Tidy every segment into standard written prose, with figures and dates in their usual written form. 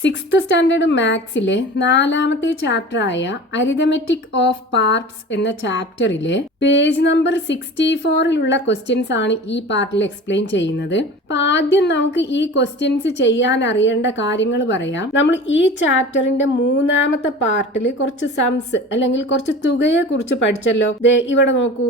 6th standard മാത്സിലെ 4ാമത്തെ ചാപ്റ്ററായ അരിതമെറ്റിക് ഓഫ് പാർട്സ് എന്ന ചാപ്റ്ററിലെ പേജ് നമ്പർ 64-ലുള്ള ക്വസ്റ്റ്യൻസ് ആണ് ഈ പാർട്ടിൽ എക്സ്പ്ലെയിൻ ചെയ്യുന്നത്. അപ്പൊ ആദ്യം നമുക്ക് ഈ ക്വസ്റ്റ്യൻസ് ചെയ്യാൻ അറിയേണ്ട കാര്യങ്ങൾ പറയാം. നമ്മൾ ഈ ചാപ്റ്ററിന്റെ 3ാമത്തെ പാർട്ടിൽ കുറച്ച് സംസ് അല്ലെങ്കിൽ കുറച്ച് തുകയെ കുറിച്ച് പഠിച്ചല്ലോ. ഇവിടെ നോക്കൂ,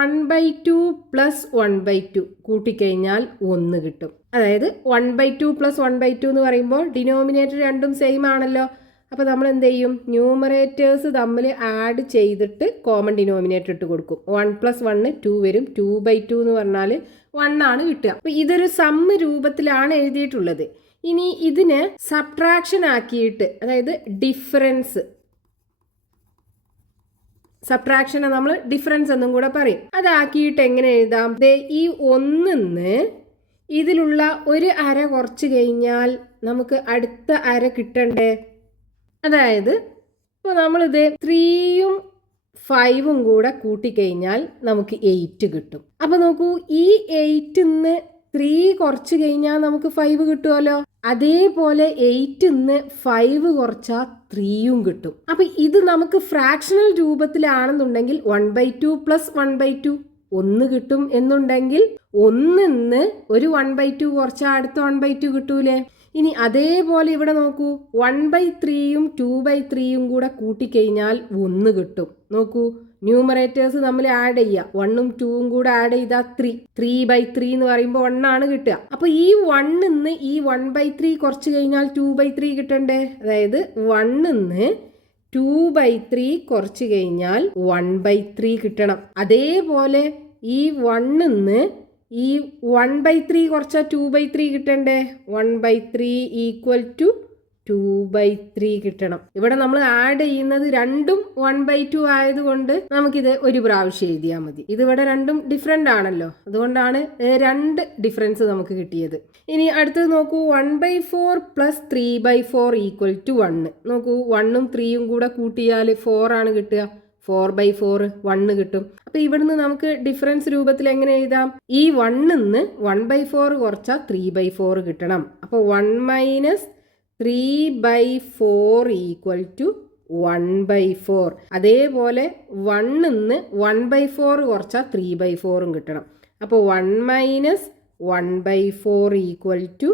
1/2 + 1/2 കൂട്ടിക്കഴിഞ്ഞാൽ 1 കിട്ടും. അതായത് 1/2 + 1/2 എന്ന് പറയുമ്പോൾ ഡിനോമിനേറ്റർ രണ്ടും സെയിം ആണല്ലോ. അപ്പോൾ നമ്മൾ എന്ത് ചെയ്യും, ന്യൂമറേറ്റേഴ്സ് തമ്മിൽ ആഡ് ചെയ്തിട്ട് കോമൺ ഡിനോമിനേറ്റർ ഇട്ട് കൊടുക്കും. 1 + 1 2 വരും. 2/2 എന്ന് പറഞ്ഞാൽ 1 ആണ് കിട്ടുക. അപ്പോൾ ഇതൊരു സമ്മ് രൂപത്തിലാണ് എഴുതിയിട്ടുള്ളത്. ഇനി ഇതിനെ സബ്ട്രാക്ഷൻ ആക്കിയിട്ട്, അതായത് ഡിഫറൻസ്, സബ്ട്രാക്ഷനെ നമ്മൾ ഡിഫറൻസ് എന്നും കൂടെ പറയും. അതാക്കിയിട്ട് എങ്ങനെ എഴുതാം? ഈ 1ന്ന് ഇതിലുള്ള ഒരു അര കുറച്ച് കഴിഞ്ഞാൽ നമുക്ക് അടുത്ത അര കിട്ടണ്ടേ? അതായത് ഇപ്പോൾ നമ്മളിത് 3ഉം 5ഉം കൂടെ കൂട്ടിക്കഴിഞ്ഞാൽ നമുക്ക് 8 കിട്ടും. അപ്പോൾ നോക്കൂ, ഈ 8ന്ന് 3 കുറച്ച് കഴിഞ്ഞാൽ നമുക്ക് 5 കിട്ടുമല്ലോ. അതേപോലെ 8ന്ന് 5 കുറച്ചാൽ 3ഉം കിട്ടും. അപ്പം ഇത് നമുക്ക് ഫ്രാക്ഷണൽ രൂപത്തിലാണെന്നുണ്ടെങ്കിൽ 1/2 + 1/2 1 കിട്ടും എന്നുണ്ടെങ്കിൽ 1ന്ന് ഒരു 1/2 കുറച്ചാൽ അടുത്ത 1/2 കിട്ടൂലേ. ഇനി അതേപോലെ ഇവിടെ നോക്കൂ, 1/3ഉം 2/3ഉം കൂടെ കൂട്ടിക്കഴിഞ്ഞാൽ 1 കിട്ടും. നോക്കൂ, ന്യൂമറേറ്റേഴ്സ് നമ്മൾ ആഡ് ചെയ്യുക. 1ഉം 2ഉം കൂടെ ആഡ് ചെയ്താൽ 3/3 എന്ന് പറയുമ്പോൾ 1 ആണ് കിട്ടുക. അപ്പോൾ ഈ 1ന്ന് ഈ 1/3 കുറച്ച് കഴിഞ്ഞാൽ 2/3 കിട്ടണ്ടേ? അതായത് 1ന്ന് 2/3 കുറച്ച് കഴിഞ്ഞാൽ 1/3 കിട്ടണം. അതേപോലെ ഈ 1ന്ന് ഈ 1/3 കുറച്ചാൽ 2/3 കിട്ടണ്ടേ? 1/3 = 2/3 കിട്ടണം. ഇവിടെ നമ്മൾ ആഡ് ചെയ്യുന്നത് രണ്ടും 1/2 ആയതുകൊണ്ട് നമുക്കിത് ഒരു പ്രാവശ്യം എഴുതിയാൽ മതി. ഇതിവിടെ രണ്ടും ഡിഫറെൻ്റ് ആണല്ലോ, അതുകൊണ്ടാണ് 2 ഡിഫറൻസ് നമുക്ക് കിട്ടിയത്. ഇനി അടുത്തത് നോക്കൂ, 1/4 + 3/4 = 1. നോക്കൂ, 1ഉം 3ഉം കൂടെ കൂട്ടിയാൽ 4 ആണ് കിട്ടുക. 4/4 1 കിട്ടും. അപ്പോൾ ഇവിടുന്ന് നമുക്ക് ഡിഫറൻസ് രൂപത്തിൽ എങ്ങനെ എഴുതാം? ഈ 1ന്ന് 1/4 കുറച്ചാൽ 3/4 കിട്ടണം. അപ്പോൾ 1 - 3/4 = 1/4. അതേപോലെ 1ന്ന് 1/4 കുറച്ചാൽ 3/4 കിട്ടണം. അപ്പോൾ 1 - 1/4 =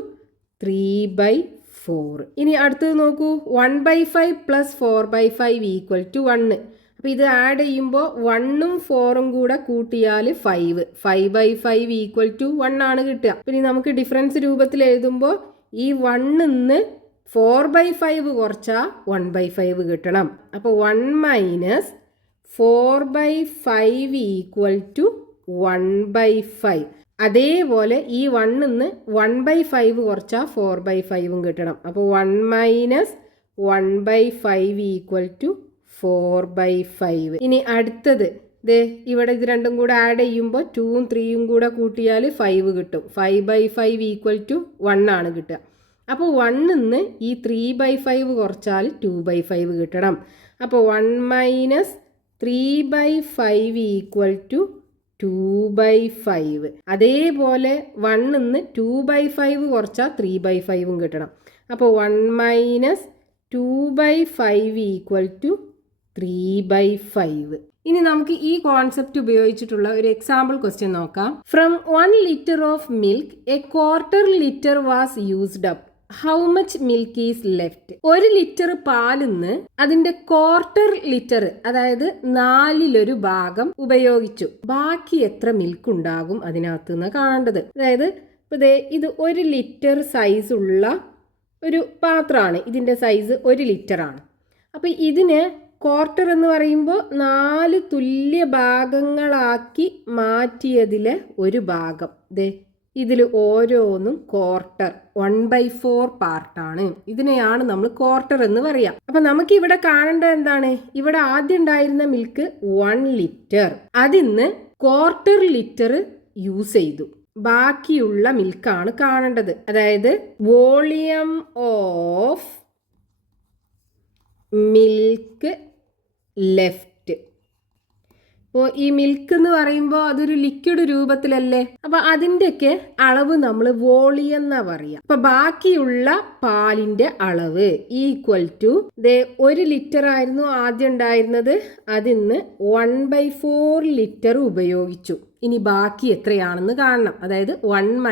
3/4. ഇനി അടുത്തത് നോക്കൂ, 1/5 + 4/5 = 1. അപ്പോൾ ഇത് ആഡ് ചെയ്യുമ്പോൾ 1ഉം 4ഉം കൂടെ കൂട്ടിയാൽ 5. 5/5 = 1 ആണ് കിട്ടുക. പിന്നെ നമുക്ക് ഡിഫറൻസ് രൂപത്തിൽ എഴുതുമ്പോൾ ഈ 1ന്ന് 4/5 കുറച്ചാൽ 1/5 കിട്ടണം. അപ്പോൾ 1 - 4/5 = 1/5. അതേപോലെ ഈ 1ന്ന് 1/5 കുറച്ചാൽ 4/5ഉം കിട്ടണം. അപ്പോൾ 1 - 1/5 = 4/5. ഇനി അടുത്തത് ഇവിടെ ഇത് രണ്ടും കൂടെ ആഡ് ചെയ്യുമ്പോൾ 2ഉം 3ഉം കൂടെ കൂട്ടിയാൽ 5 കിട്ടും. 5/5 = 1 ആണ് കിട്ടുക. അപ്പോൾ 1ന്ന് ഈ 3/5 കുറച്ചാൽ 2/5 കിട്ടണം. അപ്പോൾ 1 - 3/5 = 2/5. അതേപോലെ 1ന്ന് 2/5 കുറച്ചാൽ 3/5ഉം കിട്ടണം. അപ്പോൾ 1 - 2/5 = 3/5. ഇനി നമുക്ക് ഈ കോൺസെപ്റ്റ് ഉപയോഗിച്ചിട്ടുള്ള ഒരു എക്സാമ്പിൾ ക്വസ്റ്റ്യൻ നോക്കാം. From 1 liter of milk a 1/4 liter was used up. How much milk is left? 1 litre പാലിന്ന് അതിന്റെ 1/4 ലിറ്റർ, അതായത് 4/1 ഭാഗം ഉപയോഗിച്ചു. ബാക്കി എത്ര മിൽക്ക് ഉണ്ടാകും അതിനകത്ത് നിന്ന് കാണേണ്ടത്. അതായത് ഇപ്പോൾ ഇത് 1 ലിറ്റർ സൈസ് ഉള്ള ഒരു പാത്രമാണ്. ഇതിന്റെ സൈസ് 1 ലിറ്റർ ആണ്. അപ്പോൾ ഇതിന് 1/4 എന്ന് പറയുമ്പോൾ 4 തുല്യ ഭാഗങ്ങളാക്കി മാറ്റിയതിലെ ഒരു ഭാഗം. ഇതിൽ ഓരോന്നും 1/4, 1/4 പാർട്ടാണ്. ഇതിനെയാണ് നമ്മൾ 1/4 എന്ന് പറയാം. അപ്പം നമുക്ക് ഇവിടെ കാണേണ്ടത് എന്താണ്? ഇവിടെ ആദ്യം ഉണ്ടായിരുന്ന മിൽക്ക് 1 ലിറ്റർ, അതിന്ന് 1/4 ലിറ്റർ യൂസ് ചെയ്തു. ബാക്കിയുള്ള മിൽക്കാണ് കാണേണ്ടത്. അതായത് വോളിയം ഓഫ് മിൽക്ക് ലെഫ്റ്റ്. അപ്പോൾ ഈ മിൽക്ക് എന്ന് പറയുമ്പോൾ അതൊരു ലിക്വിഡ് രൂപത്തിലല്ലേ, അപ്പൊ അതിൻ്റെയൊക്കെ അളവ് നമ്മൾ വോളിയം എന്നാ പറയുക. അപ്പൊ ബാക്കിയുള്ള പാലിന്റെ അളവ് ഈക്വൽ ടു 1 ലിറ്റർ ആയിരുന്നു ആദ്യം ഉണ്ടായിരുന്നത്, അതിന്ന് 1/4 ലിറ്റർ ഉപയോഗിച്ചു. ഇനി ബാക്കി എത്രയാണെന്ന് കാണണം. അതായത് 1 -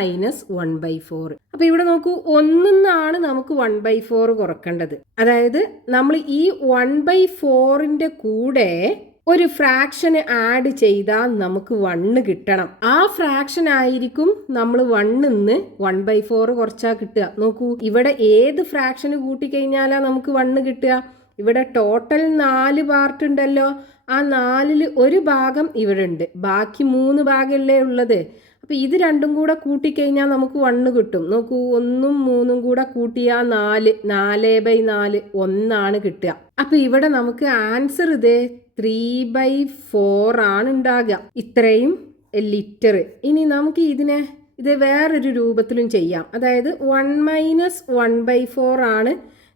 1/4. അപ്പൊ ഇവിടെ നോക്കൂ, 1 നമുക്ക് 1/4 കുറക്കേണ്ടത്. അതായത് നമ്മൾ ഈ 1/4ന്റെ കൂടെ ഒരു ഫ്രാക്ഷന് ആഡ് ചെയ്താൽ നമുക്ക് 1 കിട്ടണം. ആ ഫ്രാക്ഷൻ ആയിരിക്കും നമ്മൾ 1 1/4 കുറച്ചാൽ കിട്ടുക. നോക്കൂ, ഇവിടെ ഏത് ഫ്രാക്ഷന് കൂട്ടിക്കഴിഞ്ഞാലാ നമുക്ക് 1 കിട്ടുക? ഇവിടെ ടോട്ടൽ 4 പാർട്ട് ഉണ്ടല്ലോ, ആ 4ൽ ഒരു ഭാഗം ഇവിടെ ഉണ്ട്, ബാക്കി 3 ഭാഗമല്ലേ ഉള്ളത്. അപ്പൊ ഇത് രണ്ടും കൂടെ കൂട്ടിക്കഴിഞ്ഞാൽ നമുക്ക് 1 കിട്ടും. നോക്കൂ, 1ഉം 3ഉം കൂടെ കൂട്ടിയാൽ 4/4 1 കിട്ടുക. അപ്പൊ ഇവിടെ നമുക്ക് ആൻസർ 3/4 ആണ് ഉണ്ടാകുക, ഇത്രയും ലിറ്റർ. ഇനി നമുക്ക് ഇത് വേറൊരു രൂപത്തിലും ചെയ്യാം. അതായത് 1 - 1/4 ആണ്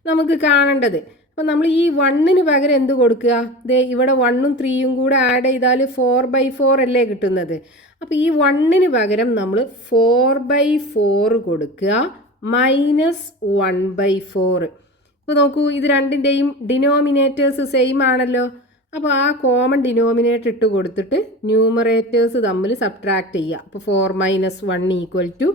നമുക്ക് കാണേണ്ടത്. അപ്പം നമ്മൾ ഈ 1ന് പകരം എന്ത് കൊടുക്കുക? ഇവിടെ 1ഉം 3ഉം കൂടെ ആഡ് ചെയ്താൽ 4/4 അല്ലേ കിട്ടുന്നത്. അപ്പോൾ ഈ 1ന് പകരം നമ്മൾ 4/4 കൊടുക്കുക -1/4. ഇപ്പോൾ നോക്കൂ, ഇത് രണ്ടിൻ്റെയും ഡിനോമിനേറ്റേഴ്സ് സെയിം ആണല്ലോ. അപ്പോൾ ആ കോമൺ ഡിനോമിനേറ്റർ ഇട്ട് കൊടുത്തിട്ട് ന്യൂമറേറ്റേഴ്സ് തമ്മിൽ സബ്ട്രാക്ട് ചെയ്യുക. അപ്പോൾ 4 - 1 =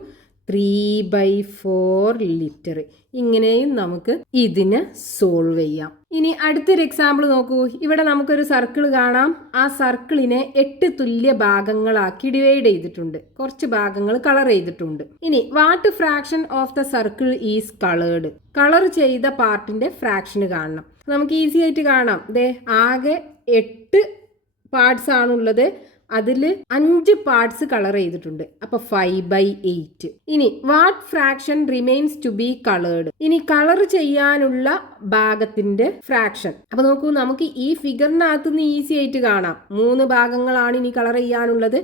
3/4 ലിറ്റർ. ഇങ്ങനെയും നമുക്ക് ഇതിനെ സോൾവ് ചെയ്യാം. ഇനി അടുത്തൊരു എക്സാമ്പിൾ നോക്കൂ. ഇവിടെ നമുക്കൊരു സർക്കിൾ കാണാം. ആ സർക്കിളിനെ 8 തുല്യ ഭാഗങ്ങളാക്കി ഡിവൈഡ് ചെയ്തിട്ടുണ്ട്. കുറച്ച് ഭാഗങ്ങൾ കളർ ചെയ്തിട്ടുണ്ട്. ഇനി what fraction of the circle is coloured? Colour ചെയ്ത പാർട്ടിന്റെ ഫ്രാക്ഷന് കാണണം. നമുക്ക് ഈസി ആയിട്ട് കാണാം. ആകെ 8 പാർട്സ് ആണുള്ളത്, അതിൽ 5 പാർട്സ് കളർ ചെയ്തിട്ടുണ്ട്. അപ്പൊ 5/8. ഇനി what fraction remains to be coloured? ഇനി കളർ ചെയ്യാനുള്ള ഭാഗത്തിന്റെ ഫ്രാക്ഷൻ. അപ്പൊ നോക്കൂ, നമുക്ക് ഈ ഫിഗറിനകത്ത് നിന്ന് ഈസി ആയിട്ട് കാണാം. 3 ഭാഗങ്ങളാണ് ഇനി കളർ ചെയ്യാനുള്ളത്.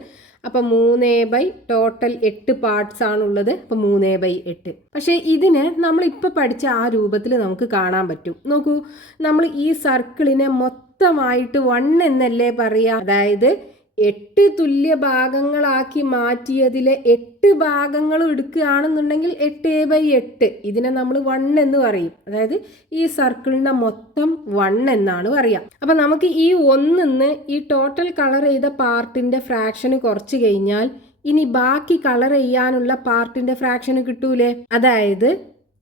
അപ്പൊ 3/, ടോട്ടൽ 8 പാർട്സ് ആണുള്ളത്. അപ്പൊ 3/8. പക്ഷെ ഇതിന് നമ്മൾ ഇപ്പൊ പഠിച്ച ആ രൂപത്തിൽ നമുക്ക് കാണാൻ പറ്റും. നോക്കൂ, നമ്മൾ ഈ സർക്കിളിനെ മൊത്തമായിട്ട് 1 എന്നല്ലേ പറയാ. അതായത് 8 തുല്യ ഭാഗങ്ങളാക്കി മാറ്റിയതിലെ 8 ഭാഗങ്ങൾ എടുക്കുകയാണെന്നുണ്ടെങ്കിൽ 8/8. ഇതിനെ നമ്മൾ 1 എന്ന് പറയും. അതായത് ഈ സർക്കിളിന്റെ മൊത്തം 1 എന്നാണ് പറയാം. അപ്പൊ നമുക്ക് ഈ 1 ഈ ടോട്ടൽ കളർ ചെയ്ത പാർട്ടിന്റെ ഫ്രാക്ഷന് കുറച്ച് കഴിഞ്ഞാൽ ഇനി ബാക്കി കളർ ചെയ്യാനുള്ള പാർട്ടിന്റെ ഫ്രാക്ഷന് കിട്ടൂലേ? അതായത്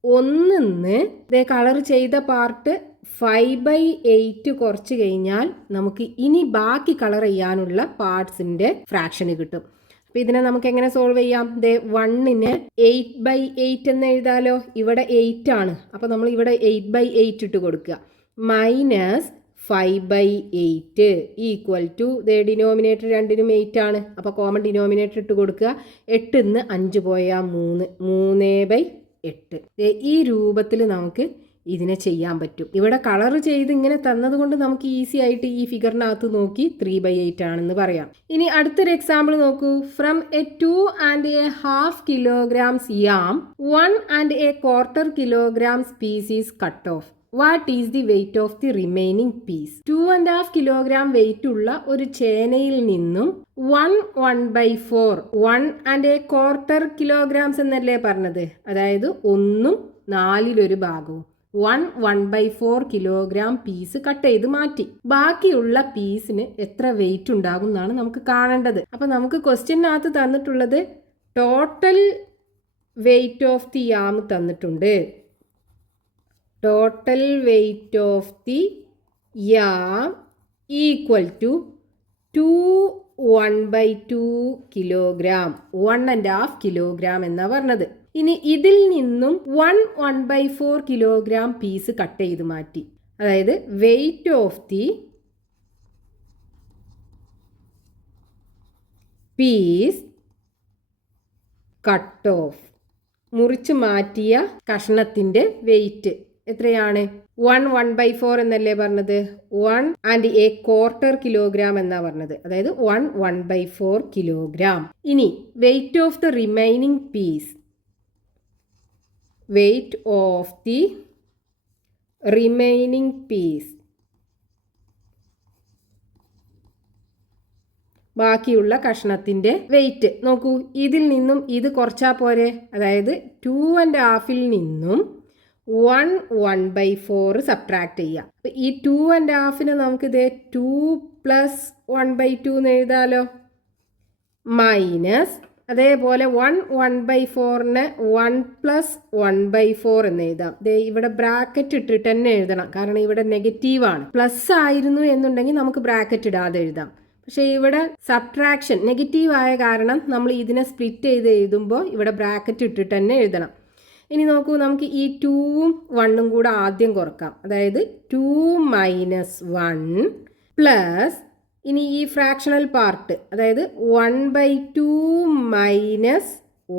1 കളർ ചെയ്ത പാർട്ട് 5/8 കുറച്ച് കഴിഞ്ഞാൽ നമുക്ക് ഇനി ബാക്കി കളർ ചെയ്യാനുള്ള പാർട്സിന്റെ ഫ്രാക്ഷന് കിട്ടും. അപ്പൊ ഇതിനെ നമുക്ക് എങ്ങനെ സോൾവ് ചെയ്യാം? 1ന് 8/8 എന്ന് എഴുതാലോ. ഇവിടെ 8 ആണ്. അപ്പൊ നമ്മൾ ഇവിടെ 8/8 ഇട്ട് കൊടുക്കുക. -5/8 ഈക്വൽ ടു ഡിനോമിനേറ്റർ രണ്ടിനും 8 ആണ്. അപ്പൊ കോമൺ ഡിനോമിനേറ്റർ ഇട്ട് കൊടുക്കുക. 8ന്ന് 5 പോയാൽ 3/8. ഈ രൂപത്തിൽ നമുക്ക് ഇതിനെ ചെയ്യാൻ പറ്റും. ഇവിടെ കളർ ചെയ്ത് ഇങ്ങനെ തന്നതുകൊണ്ട് നമുക്ക് ഈസി ആയിട്ട് ഈ ഫിഗറിനകത്ത് നോക്കി 3/8 ആണെന്ന് പറയാം. ഇനി അടുത്തൊരു എക്സാമ്പിൾ നോക്കൂ. From A 2.5 kilograms yam 1.25 kilograms piece is cut off. What is the weight of the remaining piece? 2.5 kilogram weight ഉള്ള ഒരു ചേനയിൽ നിന്നും 1/4 1.25 kilograms എന്നല്ലേ പറഞ്ഞത്. അതായത് 1/4 ഭാഗവും 1/4 കിലോഗ്രാം പീസ് കട്ട് ചെയ്ത് മാറ്റി. ബാക്കിയുള്ള പീസിന് എത്ര വെയിറ്റ് ഉണ്ടാകും എന്നാണ് നമുക്ക് കാണേണ്ടത്. അപ്പൊ നമുക്ക് ക്വസ്റ്റ്യനകത്ത് തന്നിട്ടുള്ളത് total weight of the yam തന്നിട്ടുണ്ട്. Total weight of the yam equal to 1/2 kilogram 1.5 kilogram എന്നാ പറഞ്ഞത്. ഇനി ഇതിൽ നിന്നും 1/4 കിലോഗ്രാം പീസ് കട്ട് ചെയ്ത് മാറ്റി. അതായത് weight of the piece cut off, മുറിച്ച് മാറ്റിയ കഷ്ണത്തിന്റെ വെയിറ്റ് എത്രയാണ്? 1/4 എന്നല്ലേ പറഞ്ഞത്. 1.25 കിലോഗ്രാം എന്നാ പറഞ്ഞത്. അതായത് 1/4 കിലോഗ്രാം. ഇനി weight of the remaining piece, weight of the remaining piece ബാക്കിയുള്ള കഷ്ണത്തിൻ്റെ വെയിറ്റ്. നോക്കൂ, ഇതിൽ നിന്നും ഇത് കുറച്ചാൽ പോരെ. അതായത് 2½ നിന്നും 1/4 സബ്ട്രാക്ട് ചെയ്യുക. അപ്പം ഈ 2½ നമുക്കിത് 2 + 1/2 എന്ന് എഴുതാലോ. മൈനസ് അതേപോലെ 1/4നെ 1 + 1/4 എന്ന് എഴുതാം. ഇവിടെ ബ്രാക്കറ്റ് ഇട്ടിട്ട് തന്നെ എഴുതണം, കാരണം ഇവിടെ നെഗറ്റീവാണ്. പ്ലസ് ആയിരുന്നു എന്നുണ്ടെങ്കിൽ നമുക്ക് ബ്രാക്കറ്റ് ഇടാതെ എഴുതാം. പക്ഷേ ഇവിടെ സബ്ട്രാക്ഷൻ നെഗറ്റീവ് ആയ കാരണം നമ്മൾ ഇതിനെ സ്പ്ലിറ്റ് ചെയ്ത് എഴുതുമ്പോൾ ഇവിടെ ബ്രാക്കറ്റ് ഇട്ടിട്ട് തന്നെ എഴുതണം. ഇനി നോക്കൂ, നമുക്ക് ഈ 2ഉം 1ഉം കൂടെ ആദ്യം കുറക്കാം. അതായത് 2 - 1 പ്ലസ് ഇനി ഈ ഫ്രാക്ഷണൽ പാർട്ട്, അതായത് 1/2 -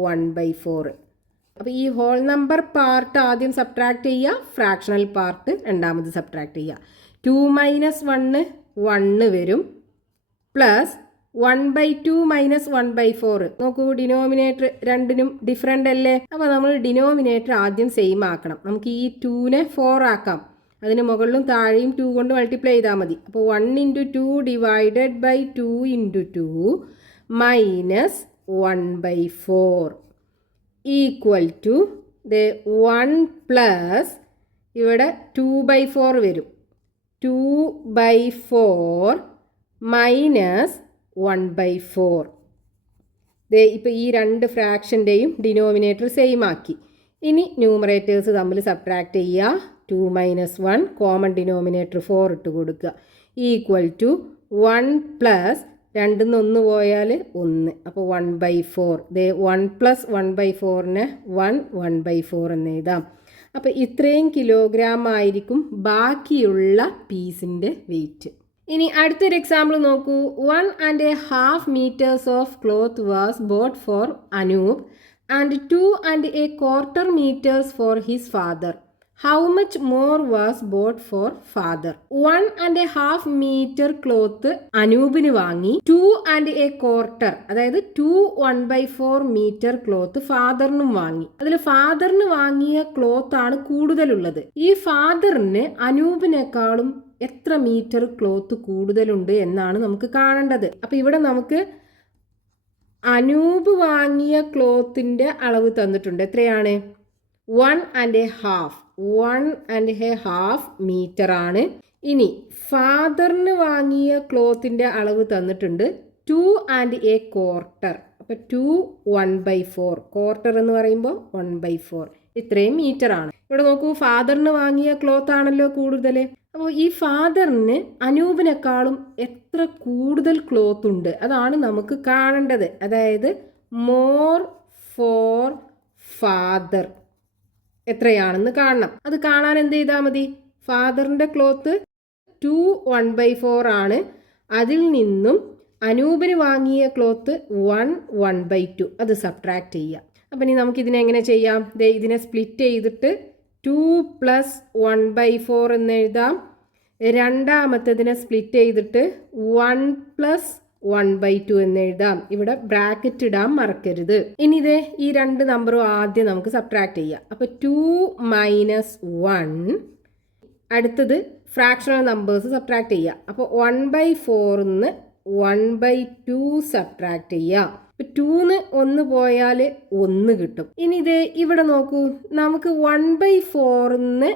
1/4. അപ്പോൾ ഈ ഹോൾ നമ്പർ പാർട്ട് ആദ്യം സബ്ട്രാക്ട് ചെയ്യുക, ഫ്രാക്ഷണൽ പാർട്ട് രണ്ടാമത് സബ്ട്രാക്ട് ചെയ്യുക. 2 - 1 1 വരും, പ്ലസ് 1/2 - 1/4. നോക്കൂ, ഡിനോമിനേറ്റർ രണ്ടിനും ഡിഫറെൻ്റ് അല്ലേ. അപ്പോൾ നമ്മൾ ഡിനോമിനേറ്റർ ആദ്യം സെയിം ആക്കണം. നമുക്ക് ഈ 2നെ 4 ആക്കാം. അതിന് മുകളിലും താഴെയും 2 കൊണ്ട് മൾട്ടിപ്ലൈ ചെയ്താൽ മതി. അപ്പോൾ 1 × 2 / 2 × 2 മൈനസ് 1/4 ഈക്വൽ ടു 1 പ്ലസ് ഇവിടെ 2/4 വരും. 2/4 മൈനസ് 1/4. ഇപ്പോൾ ഈ രണ്ട് ഫ്രാക്ഷൻ്റെയും ഡിനോമിനേറ്റർ സെയിം ആക്കി. ഇനി ന്യൂമറേറ്റേഴ്സ് തമ്മിൽ സബ്ട്രാക്ട് ചെയ്യുക. 2 - 1 കോമൺ ഡിനോമിനേറ്റർ 4 ഇട്ട് കൊടുക്കുക. ഈക്വൽ ടു 1 പ്ലസ് 2 ന്ന് 1 പോയാൽ 1. അപ്പോൾ 1/4. 1 + 1/4നെ 1/4 എന്ന് എഴുതാം. അപ്പോൾ ഇത്രയും കിലോഗ്രാം ആയിരിക്കും ബാക്കിയുള്ള പീസിൻ്റെ വെയിറ്റ്. ഇനി അടുത്തൊരു എക്സാമ്പിൾ നോക്കൂ. 1½ meters of cloth was bought for Anoop and 2¼ meters for his father. How much more was bought for father? 1½ meter ക്ലോത്ത് അനൂപിന് വാങ്ങി. 2¼ അതായത് 2 1/4 meter ക്ലോത്ത് ഫാദറിനും വാങ്ങി. അതിൽ ഫാദറിന് വാങ്ങിയ ക്ലോത്ത് ആണ് കൂടുതലുള്ളത്. ഈ ഫാദറിന് അനൂപിനേക്കാളും എത്ര മീറ്റർ ക്ലോത്ത് കൂടുതലുണ്ട് എന്നാണ് നമുക്ക് കാണേണ്ടത്. അപ്പം ഇവിടെ നമുക്ക് അനൂപ് വാങ്ങിയ ക്ലോത്തിൻ്റെ അളവ് തന്നിട്ടുണ്ട്. എത്രയാണ്? 1½ മീറ്റർ ആണ്. ഇനി ഫാദറിന് വാങ്ങിയ ക്ലോത്തിൻ്റെ അളവ് തന്നിട്ടുണ്ട് 2¼ അപ്പോൾ 2 1/4. ക്വാർട്ടർ എന്ന് പറയുമ്പോൾ 1/4. ഇത്രയും മീറ്റർ ആണ്. ഇവിടെ നോക്കൂ, ഫാദറിന് വാങ്ങിയ ക്ലോത്ത് ആണല്ലോ കൂടുതൽ. അപ്പോൾ ഈ ഫാദറിന് അനൂപിനേക്കാളും എത്ര കൂടുതൽ ക്ലോത്ത് ഉണ്ട് അതാണ് നമുക്ക് കാണേണ്ടത്. അതായത് മോർ ഫോർ ഫാദർ എത്രയാണെന്ന് കാണണം. അത് കാണാൻ എന്ത് ചെയ്താൽ മതി? ഫാദറിൻ്റെ ക്ലോത്ത് 2 1/4 ആണ്. അതിൽ നിന്നും അനൂപിന് വാങ്ങിയ ക്ലോത്ത് 1 1/2. അത് സബ്ട്രാക്ട് ചെയ്യുക. അപ്പം ഇനി നമുക്കിതിനെ എങ്ങനെ ചെയ്യാം? ഇതിനെ സ്പ്ലിറ്റ് ചെയ്തിട്ട് 2 + 1/4 എന്ന് എഴുതാം. രണ്ടാമത്തതിനെ സ്പ്ലിറ്റ് ചെയ്തിട്ട് 1 + 1/2 എന്ന് എഴുതാം. ഇവിടെ ബ്രാക്കറ്റ് ഇടാൻ മറക്കരുത്. ഇനി ഈ രണ്ട് നമ്പറും ആദ്യം നമുക്ക് സബ്ട്രാക്ട് ചെയ്യാം. അപ്പോൾ 2 - 1. അടുത്തത് ഫ്രാക്ഷണൽ നമ്പേഴ്സ് സബ്ട്രാക്ട് ചെയ്യുക. അപ്പോൾ 1/4 ന്ന് 1/2 സബ്ട്രാക്ട് ചെയ്യുക. 2ന്ന് 1 പോയാൽ 1 കിട്ടും. ഇനി ഇവിടെ നോക്കൂ, നമുക്ക് 1/4 ന്ന്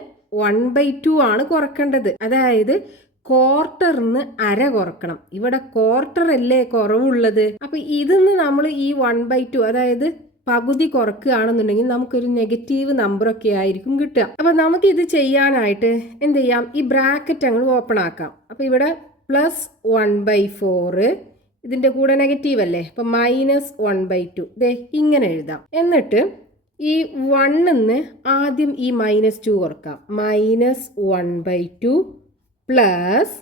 1/2 ആണ് കുറക്കേണ്ടത്. അതായത് ക്വാർട്ടറിന് അര കുറക്കണം. ഇവിടെ ക്വാർട്ടർ അല്ലേ കുറവുള്ളത്. അപ്പം ഇതിന്ന് നമ്മൾ ഈ 1/2 അതായത് പകുതി കുറക്കുകയാണെന്നുണ്ടെങ്കിൽ നമുക്കൊരു നെഗറ്റീവ് നമ്പറൊക്കെ ആയിരിക്കും കിട്ടുക. അപ്പം നമുക്കിത് ചെയ്യാനായിട്ട് എന്ത് ചെയ്യാം? ഈ ബ്രാക്കറ്റ് അങ്ങ് ഓപ്പൺ ആക്കാം. അപ്പം ഇവിടെ +1/4 ഇതിൻ്റെ കൂടെ നെഗറ്റീവ് അല്ലേ, അപ്പം -1/2 ഇങ്ങനെ എഴുതാം. എന്നിട്ട് ഈ 1ന്ന് ആദ്യം ഈ -2 കുറക്കാം. -1/2 പ്ലസ്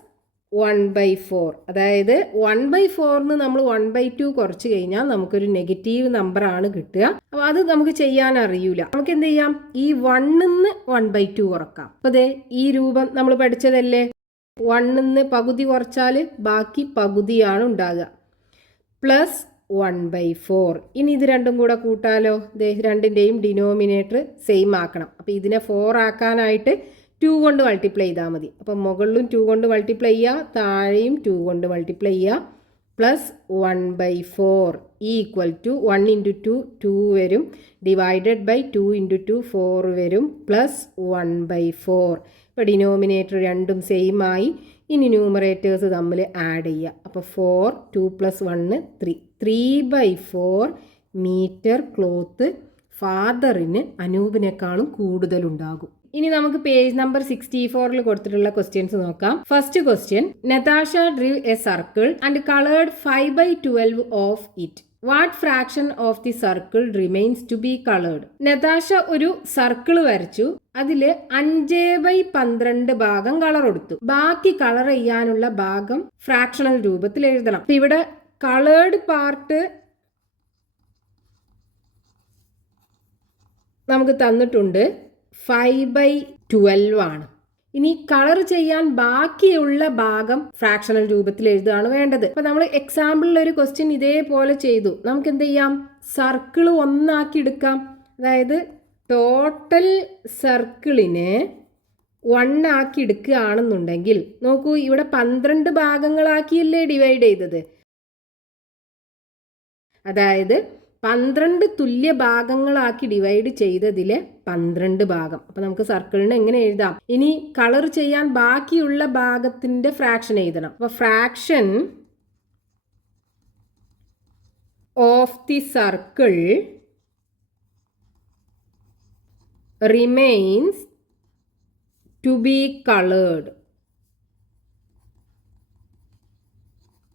1/4 അതായത് 1/4 നമ്മൾ 1/2 കുറച്ച് കഴിഞ്ഞാൽ നമുക്കൊരു നെഗറ്റീവ് നമ്പറാണ് കിട്ടുക. അപ്പോൾ അത് നമുക്ക് ചെയ്യാൻ അറിയൂല. നമുക്ക് എന്ത് ചെയ്യാം? ഈ 1ന്ന് 1/2 കുറക്കാം. അപ്പോൾ ഈ രൂപം നമ്മൾ പഠിച്ചതല്ലേ. 1ന്ന് പകുതി കുറച്ചാൽ ബാക്കി പകുതിയാണ് ഉണ്ടാകുക. +1/4. ഇനി ഇത് രണ്ടും കൂടെ കൂട്ടാലോ. രണ്ടിൻ്റെയും ഡിനോമിനേറ്റർ സെയിം ആക്കണം. അപ്പോൾ ഇതിനെ 4 ആക്കാനായിട്ട് 2 കൊണ്ട് മൾട്ടിപ്ലൈ ചെയ്താൽ മതി. അപ്പം മുകളിലും 2 കൊണ്ട് മൾട്ടിപ്ലൈ ചെയ്യുക, താഴെയും 2 കൊണ്ട് മൾട്ടിപ്ലൈ ചെയ്യുക. പ്ലസ് 1/4 ഈക്വൽ ടു 1 ഇൻറ്റു 2 2 വരും, ഡിവൈഡഡ് ബൈ 2 ഇൻറ്റു 2 4 വരും, പ്ലസ് 1/4. ഇപ്പോൾ ഡിനോമിനേറ്റർ രണ്ടും സെയിം ആയി. ഇനി ന്യൂമറേറ്റേഴ്സ് തമ്മിൽ ആഡ് ചെയ്യുക. അപ്പോൾ 4 2 + 1 3 3/4 മീറ്റർ ക്ലോത്ത് ഫാദറിന് അനൂപിനേക്കാളും കൂടുതലുണ്ടാകും. ഇനി നമുക്ക് പേജ് നമ്പർ 64 കൊടുത്തിട്ടുള്ള ക്വസ്റ്റ്യൻസ് നോക്കാം. First question, Natasha drew a circle and coloured 5/12 of it. What fraction of the circle remains to be coloured? Natasha ഒരു സർക്കിൾ വരച്ചു, അതില് 5/12 ഭാഗം കളർ കൊടുത്തു. ബാക്കി കളർ ചെയ്യാനുള്ള ഭാഗം ഫ്രാക്ഷണൽ രൂപത്തിൽ എഴുതണം. അപ്പൊ ഇവിടെ കളേർഡ് പാർട്ട് നമുക്ക് തന്നിട്ടുണ്ട് 5/12 ആണ്. ഇനി കളർ ചെയ്യാൻ ബാക്കിയുള്ള ഭാഗം ഫ്രാക്ഷണൽ രൂപത്തിൽ എഴുതുകയാണ് വേണ്ടത്. അപ്പൊ നമ്മൾ എക്സാമ്പിളിൽ ഒരു ക്വസ്റ്റ്യൻ ഇതേപോലെ ചെയ്തു. നമുക്ക് എന്ത് ചെയ്യാം? സർക്കിൾ ഒന്നാക്കി എടുക്കാം. അതായത് ടോട്ടൽ സർക്കിളിനെ 1 ആക്കി എടുക്കുകയാണെന്നുണ്ടെങ്കിൽ നോക്കൂ, ഇവിടെ 12 ഭാഗങ്ങളാക്കിയല്ലേ ഡിവൈഡ് ചെയ്തത്. അതായത് 12 തുല്യ ഭാഗങ്ങളാക്കി ഡിവൈഡ് ചെയ്തതിലെ 12 ഭാഗം. അപ്പൊ നമുക്ക് സർക്കിളിന് എങ്ങനെ എഴുതാം? ഇനി കളർ ചെയ്യാൻ ബാക്കിയുള്ള ഭാഗത്തിന്റെ ഫ്രാക്ഷൻ എഴുതണം. അപ്പൊ fraction of the circle remains to be coloured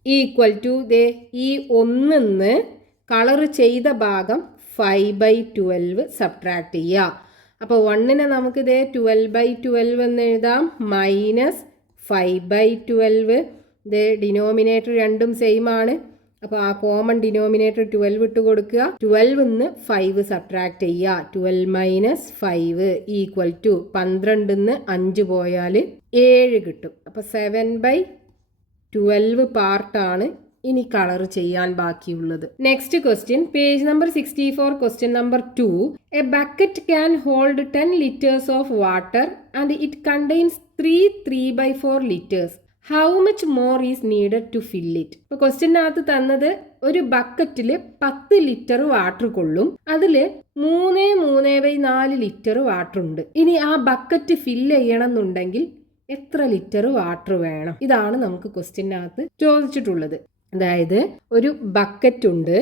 equal to ഈ 1 കളർ ചെയ്ത ഭാഗം 5/12 സബ്ട്രാക്ട് ചെയ്യുക. അപ്പോൾ 1നെ നമുക്ക് 12/12 എന്ന് എഴുതാം, മൈനസ് 5/12. ഡിനോമിനേറ്റർ രണ്ടും സെയിം ആണ്. അപ്പോൾ ആ കോമൺ ഡിനോമിനേറ്റർ 12 ഇട്ട് കൊടുക്കുക. 12 5 സബ്ട്രാക്ട് ചെയ്യുക. 12 - 5 ഈക്വൽ ടു 12 5 പോയാൽ 7 കിട്ടും. അപ്പോൾ 7/12 പാർട്ടാണ് ഇനി കളർ ചെയ്യാൻ ബാക്കിയുള്ളത്. Next question, page number 64, question number 2. A bucket can hold 10 liters of water and it contains 3/4 liters. How much more is needed to fill it? ഇപ്പൊ ക്വസ്റ്റ്യനകത്ത് തന്നത് ഒരു ബക്കറ്റിൽ 10 ലിറ്റർ വാട്ടർ കൊള്ളും, അതില് 3/4 ലിറ്റർ വാട്ടർ ഉണ്ട്. ഇനി ആ ബക്കറ്റ് ഫില്ല് ചെയ്യണം എന്നുണ്ടെങ്കിൽ എത്ര ലിറ്റർ വാട്ടർ വേണം? ഇതാണ് നമുക്ക് ക്വസ്റ്റ്യനകത്ത് ചോദിച്ചിട്ടുള്ളത്. അതായത് ഒരു ബക്കറ്റ് ഉണ്ട്,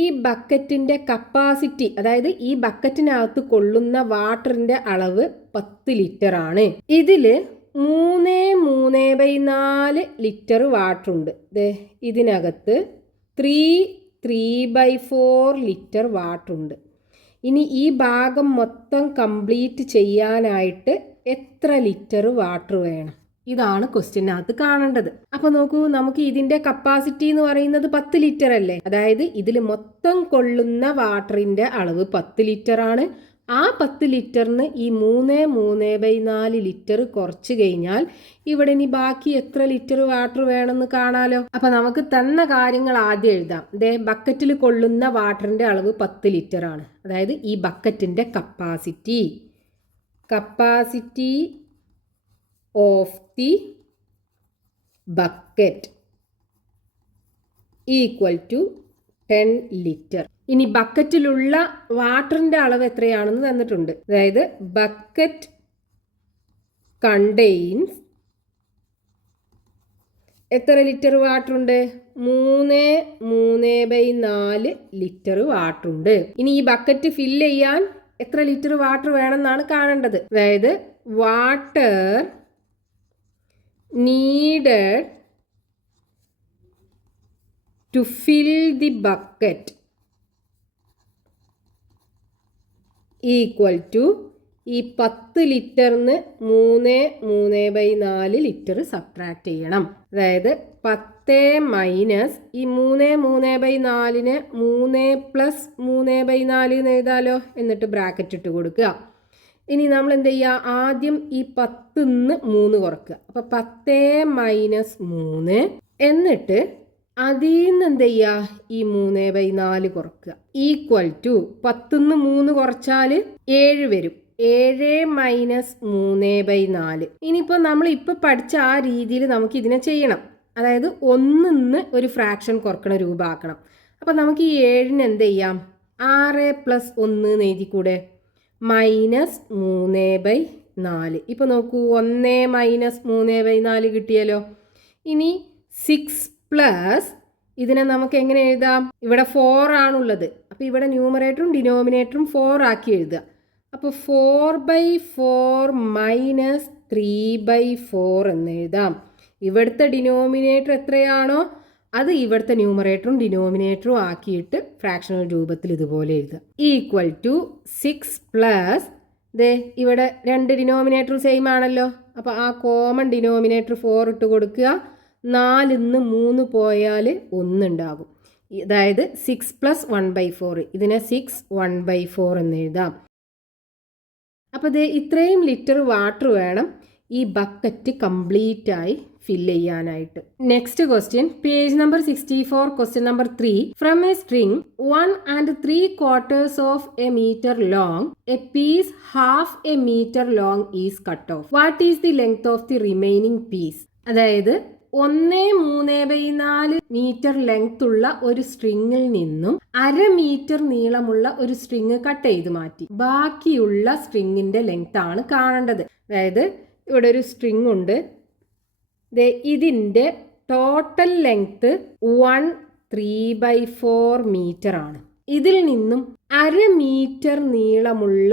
ഈ ബക്കറ്റിന്റെ കപ്പാസിറ്റി, അതായത് ഈ ബക്കറ്റിനകത്ത് കൊള്ളുന്ന വാട്ടറിന്റെ അളവ് 10 ലിറ്റർ ആണ്. ഇതില് 3/4 ലിറ്റർ വാട്ടർ ഉണ്ട്. ഇതിനകത്ത് 3/4 ലിറ്റർ വാട്ടർ ഉണ്ട്. ഇനി ഈ ഭാഗം മൊത്തം കംപ്ലീറ്റ് ചെയ്യാനായിട്ട് എത്ര ലിറ്റർ വാട്ടർ വേണം? ഇതാണ് ക്വസ്റ്റ്യനകത്ത് കാണേണ്ടത്. അപ്പൊ നോക്കൂ, നമുക്ക് ഇതിന്റെ കപ്പാസിറ്റി എന്ന് പറയുന്നത് 10 ലിറ്റർ അല്ലേ. അതായത് ഇതിൽ മൊത്തം കൊള്ളുന്ന വാട്ടറിന്റെ അളവ് 10 ലിറ്റർ ആണ്. ആ 10 ലിറ്ററിന് ഈ 3/4 ലിറ്റർ കുറച്ച് കഴിഞ്ഞാൽ ഇവിടെ ഇനി ബാക്കി എത്ര ലിറ്റർ വാട്ടർ വേണമെന്ന് കാണാലോ. അപ്പൊ നമുക്ക് തന്ന കാര്യങ്ങൾ ആദ്യം എഴുതാം. ബക്കറ്റിൽ കൊള്ളുന്ന വാട്ടറിന്റെ അളവ് 10 ലിറ്റർ ആണ്. അതായത് ഈ ബക്കറ്റിന്റെ capacity of the bucket equal to 10 litre. ഇനി ബക്കറ്റിലുള്ള വാട്ടറിന്റെ അളവ് എത്രയാണെന്ന് തന്നിട്ടുണ്ട്. അതായത് ബക്കറ്റ് കണ്ടെയ്ൻസ് എത്ര ലിറ്റർ വാട്ടർ ഉണ്ട്? 3/4 ലിറ്റർ വാട്ടർ ഉണ്ട്. ഇനി ഈ ബക്കറ്റ് ഫില്ല് ചെയ്യാൻ എത്ര ലിറ്റർ വാട്ടർ വേണമെന്നാണ് കാണേണ്ടത്. അതായത് water needed to fill the bucket equal to ഈ 10 ലിറ്ററിന് 3/4 ലിറ്റർ സബ്ട്രാക്ട് ചെയ്യണം. അതായത് 10 മൈനസ് ഈ 3/4നെ 3+3/4 എന്ന് എഴുതാലോ. എന്നിട്ട് ബ്രാക്കറ്റ് ഇട്ട് കൊടുക്കുക. ഇനി നമ്മൾ എന്ത് ചെയ്യുക? ആദ്യം ഈ 10ന്ന് 3 കുറക്കുക. അപ്പം 10 - 3 എന്നിട്ട് അതിൽ നിന്ന് എന്ത് ചെയ്യുക? ഈ 3/4 കുറക്കുക. ഈക്വൽ ടു 10ന്ന് 3 കുറച്ചാൽ 7 വരും. 7 - 3/4. ഇനിയിപ്പോൾ നമ്മൾ ഇപ്പം പഠിച്ച ആ രീതിയിൽ നമുക്ക് ഇതിനെ ചെയ്യണം. അതായത് 1 ഒരു ഫ്രാക്ഷൻ കുറക്കണ രൂപമാക്കണം. അപ്പോൾ നമുക്ക് ഈ 7 എന്ത് ചെയ്യാം, 6+1 എന്ന് എഴുതിക്കൂടെ, -3/4. ഇപ്പോൾ നോക്കൂ, 1 - 3/4 കിട്ടിയല്ലോ. ഇനി 6+ ഇതിനെ നമുക്ക് എങ്ങനെ എഴുതാം, ഇവിടെ 4 ആണുള്ളത്, അപ്പോൾ ഇവിടെ ന്യൂമറേറ്ററും ഡിനോമിനേറ്ററും 4 ആക്കി എഴുതുക. അപ്പോൾ 4/4 - 3/4 എന്ന് എഴുതാം. ഇവിടുത്തെ ഡിനോമിനേറ്റർ എത്രയാണോ അത് ഇവിടുത്തെ ന്യൂമറേറ്ററും ഡിനോമിനേറ്ററും ആക്കിയിട്ട് ഫ്രാക്ഷണൽ രൂപത്തിൽ ഇതുപോലെ എഴുതുക. ഈക്വൽ ടു 6+ ഇവിടെ 2 ഡിനോമിനേറ്ററും സെയിം ആണല്ലോ, അപ്പോൾ ആ കോമൺ ഡിനോമിനേറ്റർ 4 ഇട്ട് കൊടുക്കുക. 4-ന്ന് 3 പോയാൽ 1 ഉണ്ടാകും. അതായത് 6 + 1/4. ഇതിനെ 6 1/4 എന്ന് എഴുതാം. അപ്പോൾ ഇത്രയും ലിറ്റർ വാട്ടർ വേണം ഈ ബക്കറ്റ് കംപ്ലീറ്റ് ആയി ഫില്ല് ചെയ്യാനായിട്ട്. Next question, page number 64, question number 3. From A string 1 3/4 of a meter long, a piece half a meter long is cut off. What is the length of the remaining piece? അതായത് 1/3/4 metre length ഉള്ള ഒരു സ്ട്രിങ്ങിൽ നിന്നും 1/2 metre നീളമുള്ള ഒരു string cut ചെയ്ത് മാറ്റി. ബാക്കിയുള്ള സ്ട്രിങ്ങിന്റെ length ആണ് കാണേണ്ടത്. അതായത് ഇവിടെ ഒരു സ്ട്രിങ് ഉണ്ട്, ഇതിന്റെ ടോട്ടൽ ലെങ്ത് 1/3/4 മീറ്റർ ആണ്. ഇതിൽ നിന്നും 1/2 മീറ്റർ നീളമുള്ള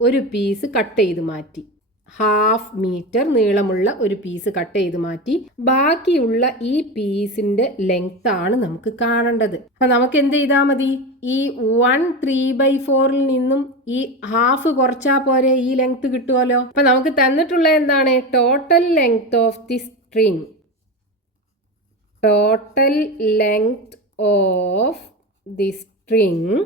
ഒരു പീസ് കട്ട് ചെയ്ത് മാറ്റി. 1/2 മീറ്റർ നീളമുള്ള ഒരു പീസ് കട്ട് ചെയ്ത് മാറ്റി. ബാക്കിയുള്ള ഈ പീസിന്റെ ലെങ്ത് ആണ് നമുക്ക് കാണേണ്ടത്. അപ്പൊ നമുക്ക് എന്ത് ചെയ്താൽ മതി, ഈ 1/3/4 നിന്നും ഈ 1/2 കുറച്ചാൽ പോരെ, ഈ ലെങ്ത് കിട്ടുമല്ലോ. അപ്പൊ നമുക്ക് തന്നിട്ടുള്ള എന്താണ്, total length of the string. Total length of the string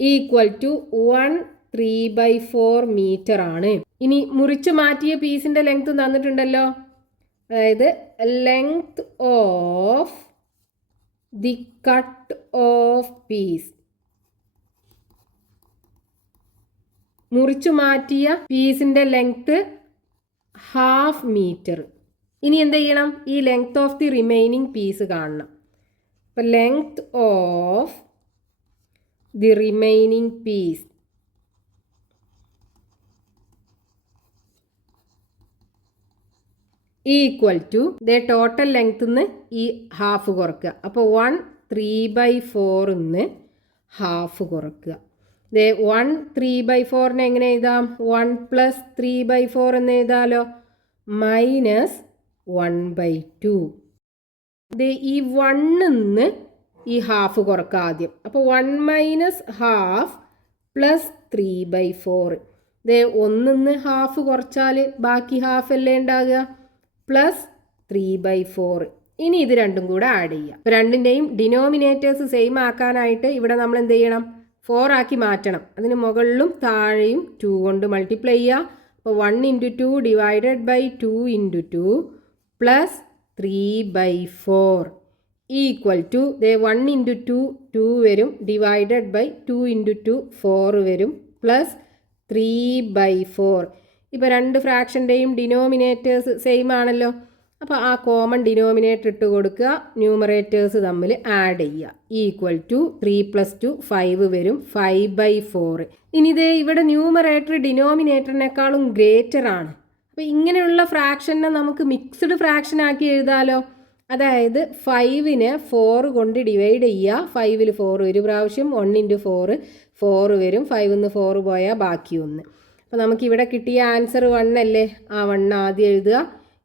equal to 1/3/4 metre ആണ്. ഇനി മുറിച്ചു മാറ്റിയ പീസിന്റെ ലെങ്ത് തന്നിട്ടുണ്ടല്ലോ, അതായത് length of the cut off piece. മുറിച്ചു മാറ്റിയ പീസിന്റെ ലെങ്ത് 1/2 മീറ്റർ. ഇനി എന്ത് ചെയ്യണം, ഈ length of the remaining piece കാണണം. അപ്പം length of the remaining piece equal to total ലെങ്ത്ന്ന് ഈ 1/2 കുറക്കുക. അപ്പോൾ 1/3/4 1/2 കുറക്കുക. 1/3/4 എങ്ങനെ എഴുതാം, 1 + 3/4 എന്ന് എഴുതാലോ, -1/2. ഈ 1-ന്ന് ഈ 1/2 കുറക്കുക ആദ്യം. അപ്പോൾ 1 - 1/2 + 3/4. 1-ന്ന് 1/2 കുറച്ചാൽ ബാക്കി 1/2 അല്ലേ ഉണ്ടാകുക, +3/4. ഇനി ഇത് രണ്ടും കൂടെ ആഡ് ചെയ്യുക. രണ്ടിൻ്റെയും ഡിനോമിനേറ്റേഴ്സ് സെയിം ആക്കാനായിട്ട് ഇവിടെ നമ്മൾ എന്ത് ചെയ്യണം, 4 ആക്കി മാറ്റണം. അതിന് മുകളിലും താഴെയും 2 കൊണ്ട് മൾട്ടിപ്ലൈ ചെയ്യുക. അപ്പോൾ 1 × 2 / 2 × 2 +3/4 ഈക്വൽ ടു 1 × 2 2 വരും, ഡിവൈഡഡ് ബൈ 2 × 2 4 വരും, +3/4. ഇപ്പോൾ 2 ഫ്രാക്ഷൻ്റെയും ഡിനോമിനേറ്റേഴ്സ് സെയിം ആണല്ലോ. അപ്പോൾ ആ കോമൺ ഡിനോമിനേറ്റർ ഇട്ട് കൊടുക്കുക, ന്യൂമറേറ്റേഴ്സ് തമ്മിൽ ആഡ് ചെയ്യുക. ഈക്വൽ ടു 3 + 2 5 വരും, 5/4. ഇനി ഇവിടെ ന്യൂമറേറ്റർ ഡിനോമിനേറ്ററിനേക്കാളും ഗ്രേറ്റർ ആണ്. അപ്പോൾ ഇങ്ങനെയുള്ള ഫ്രാക്ഷനെ നമുക്ക് മിക്സ്ഡ് ഫ്രാക്ഷൻ ആക്കി എഴുതാലോ. അതായത് 5-നെ 4 കൊണ്ട് ഡിവൈഡ് ചെയ്യുക. 5-ൽ 4 ഒരു പ്രാവശ്യം, 1 × 4 4 വരും, 5-ന്ന് 4 പോയാൽ ബാക്കി 1. അപ്പോൾ നമുക്കിവിടെ കിട്ടിയ ആൻസർ 1 അല്ലേ, ആ 1 ആദ്യം എഴുതുക.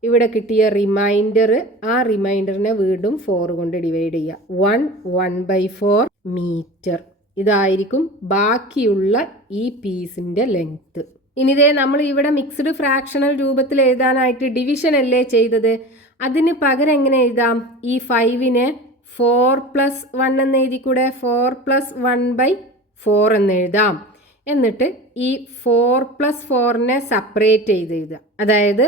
ഇവിടെ കിട്ടിയ റിമൈൻഡർ, ആ റിമൈൻഡറിനെ വീണ്ടും 4 കൊണ്ട് ഡിവൈഡ് ചെയ്യുക. 1/4 മീറ്റർ. ഇതായിരിക്കും ബാക്കിയുള്ള ഈ പീസിൻ്റെ ലെങ്ത്ത്. ഇനി നമ്മൾ ഇവിടെ മിക്സ്ഡ് ഫ്രാക്ഷണൽ രൂപത്തിൽ എഴുതാനായിട്ട് ഡിവിഷൻ അല്ലേ ചെയ്തത്. അതിന് പകരം എങ്ങനെ എഴുതാം, ഈ 5-നെ 4 + 1 എന്ന് എഴുതിക്കൂടെ, 4 + 1/4 എന്ന് എഴുതാം. എന്നിട്ട് ഈ 4 + 4-നെ സെപ്പറേറ്റ് ചെയ്ത് എഴുതുക. അതായത്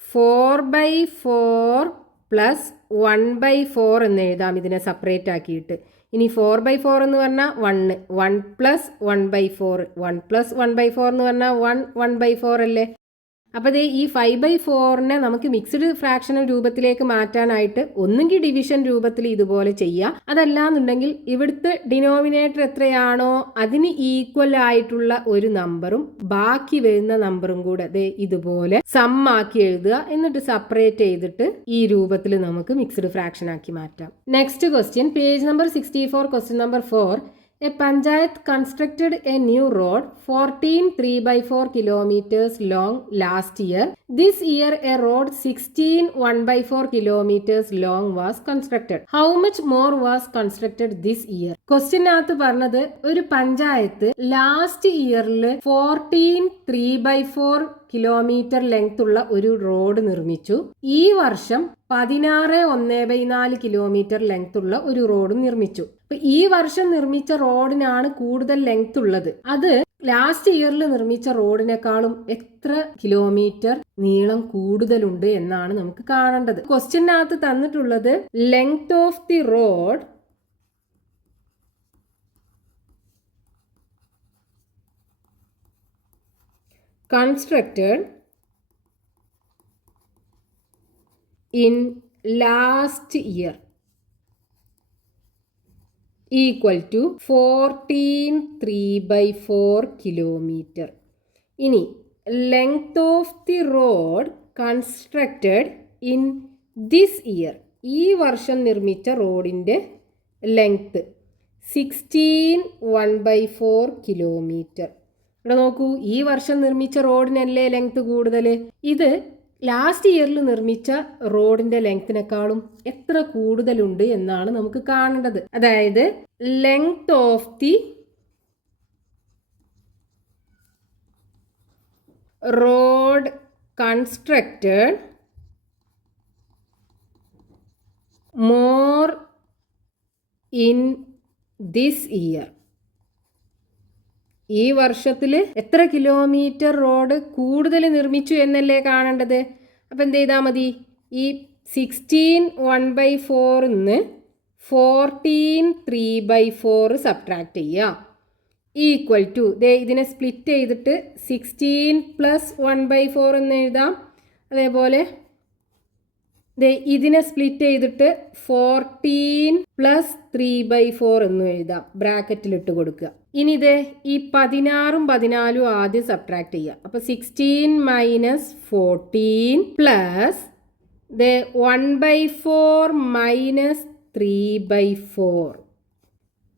4/4 + 1/4 എന്ന് എഴുതാം, ഇതിനെ സെപ്പറേറ്റ് ആക്കിയിട്ട്. ഇനി 4/4 എന്ന് പറഞ്ഞാൽ 1 + 1/4, 1 + 1/4 എന്ന് പറഞ്ഞാൽ 1/4 അല്ലേ. അപ്പോൾ ദേ ഈ 5/4 നമുക്ക് മിക്സ്ഡ് ഫ്രാക്ഷണൽ രൂപത്തിലേക്ക് മാറ്റാനായിട്ട് ഒന്നുകിൽ ഡിവിഷൻ രൂപത്തിൽ ഇതുപോലെ ചെയ്യാം, അതല്ലാന്നുണ്ടെങ്കിൽ ഇവിടുത്തെ ഡിനോമിനേറ്റർ എത്രയാണോ അതിന് ഈക്വൽ ആയിട്ടുള്ള ഒരു നമ്പറും ബാക്കി വരുന്ന നമ്പറും കൂടെ ദേ ഇതുപോലെ സം ആക്കി എഴുതുക, എന്നിട്ട് സെപ്പറേറ്റ് ചെയ്തിട്ട് ഈ രൂപത്തിൽ നമുക്ക് മിക്സ്ഡ് ഫ്രാക്ഷൻ ആക്കി മാറ്റാം. Next question, page number 64, question number 4. A panchayat constructed a new road 14 3/4 kilometers long last year. This year a road 16 1/4 kilometers long was constructed. How much more was constructed this year? Question നാത്ത് പറഞ്ഞത് ഒരു panchayat last ഇയറിൽ 14 3/4 kilometre length ഉള്ള ഒരു road നിർമ്മിച്ചു. ഈ വർഷം 16 1/4 kilometre length ഉള്ള ഒരു റോഡ് നിർമ്മിച്ചു. ഈ വർഷം നിർമ്മിച്ച റോഡിനാണ് കൂടുതൽ ലെങ്ത് ഉള്ളത്. അത് ലാസ്റ്റ് ഇയറിൽ നിർമ്മിച്ച റോഡിനേക്കാളും എത്ര കിലോമീറ്റർ നീളം കൂടുതലുണ്ട് എന്നാണ് നമുക്ക് കാണേണ്ടത്. ക്വസ്റ്റ്യനകത്ത് തന്നിട്ടുള്ളത് length of the road constructed in last year equal to 14 3/4 kilometer. ഇനി length of the road constructed in this year, ഈ വർഷം നിർമ്മിച്ച റോഡിൻ്റെ ലെങ്ത് 16 1/4 കിലോമീറ്റർ. ഇവിടെ നോക്കൂ, ഈ വർഷം നിർമ്മിച്ച റോഡിനല്ലേ ലെങ്ത് കൂടുതൽ, ഇത് ലാസ്റ്റ് ഇയറിൽ നിർമ്മിച്ച റോഡിന്റെ ലെങ്ത്തിനേക്കാളും എത്ര കൂടുതലുണ്ട് എന്നാണ് നമുക്ക് കാണേണ്ടത്. അതായത് length of the road constructed more in this year, ഈ വർഷത്തിൽ എത്ര കിലോമീറ്റർ റോഡ് കൂടുതൽ നിർമ്മിച്ചു എന്നല്ലേ കാണേണ്ടത്. അപ്പം എന്ത് ചെയ്താൽ മതി, ഈ 16 1/4 14 3/4 സബ്ട്രാക്ട് ചെയ്യുക, ഈക്വൽ ടു ഇതിനെ സ്പ്ലിറ്റ് ചെയ്തിട്ട് 16 + 1/4 എന്ന് എഴുതാം. അതേപോലെ ഇതിനെ സ്പ്ലിറ്റ് ചെയ്തിട്ട് 14 + 3/4 എന്നും എഴുതാം, ബ്രാക്കറ്റിലിട്ട് കൊടുക്കുക. ഇനി ഈ 16ഉം 14ഉം ആദ്യം സബ്ട്രാക്ട് ചെയ്യുക. അപ്പോൾ 16 - 14 പ്ലസ് 1/4 - 3/4.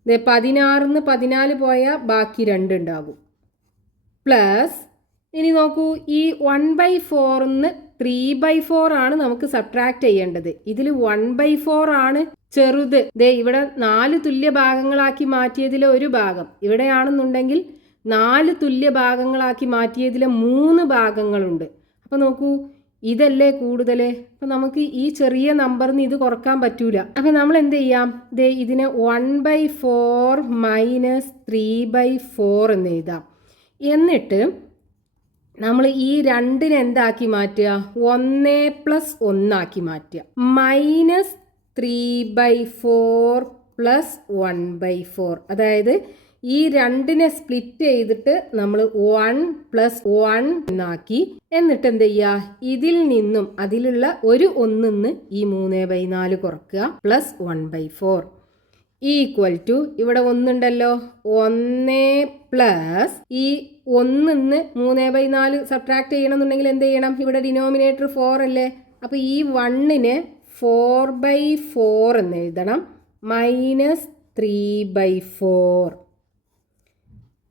16 14 പോയാൽ ബാക്കി 2 ഉണ്ടാകും. പ്ലസ് ഇനി നോക്കൂ, ഈ 1/4 3/4 ആണ് നമുക്ക് സബ്ട്രാക്ട് ചെയ്യേണ്ടത്. ഇതിൽ 1/4 ആണ് ചെറുത്. ഇവിടെ 4 തുല്യ ഭാഗങ്ങളാക്കി മാറ്റിയതിലെ ഒരു ഭാഗം, ഇവിടെയാണെന്നുണ്ടെങ്കിൽ 4 തുല്യ ഭാഗങ്ങളാക്കി മാറ്റിയതിലെ 3 ഭാഗങ്ങളുണ്ട്. അപ്പോൾ നോക്കൂ, ഇതല്ലേ കൂടുതൽ. അപ്പം നമുക്ക് ഈ ചെറിയ നമ്പറിന് ഇത് കുറക്കാൻ പറ്റൂല. അപ്പം നമ്മൾ എന്ത് ചെയ്യാം, ഇതിനെ 1/4 - 3/4 എന്ന് എഴുതാം. എന്നിട്ട് നമ്മൾ ഈ 2നെ എന്താക്കി മാറ്റുക, 1 + 1 ആക്കി മാറ്റുക. -3/4 + 1/4, അതായത് ഈ 2നെ സ്പ്ലിറ്റ് ചെയ്തിട്ട് നമ്മൾ 1 + 1 എന്നാക്കി. എന്നിട്ട് എന്ത് ചെയ്യുക, ഇതിൽ നിന്നും അതിലുള്ള ഒരു 1 ഈ 3/4 കുറക്കുക, പ്ലസ് 1/4 ഈക്വൽ ടു, ഇവിടെ 1 ഉണ്ടല്ലോ, 1 പ്ലസ് ഈ 1 3/4 സബ്ട്രാക്ട് ചെയ്യണമെന്നുണ്ടെങ്കിൽ എന്ത് ചെയ്യണം, ഇവിടെ ഡിനോമിനേറ്റർ 4 അല്ലേ. അപ്പോൾ ഈ 1നെ 4/4 എന്ന് എഴുതണം, -3/4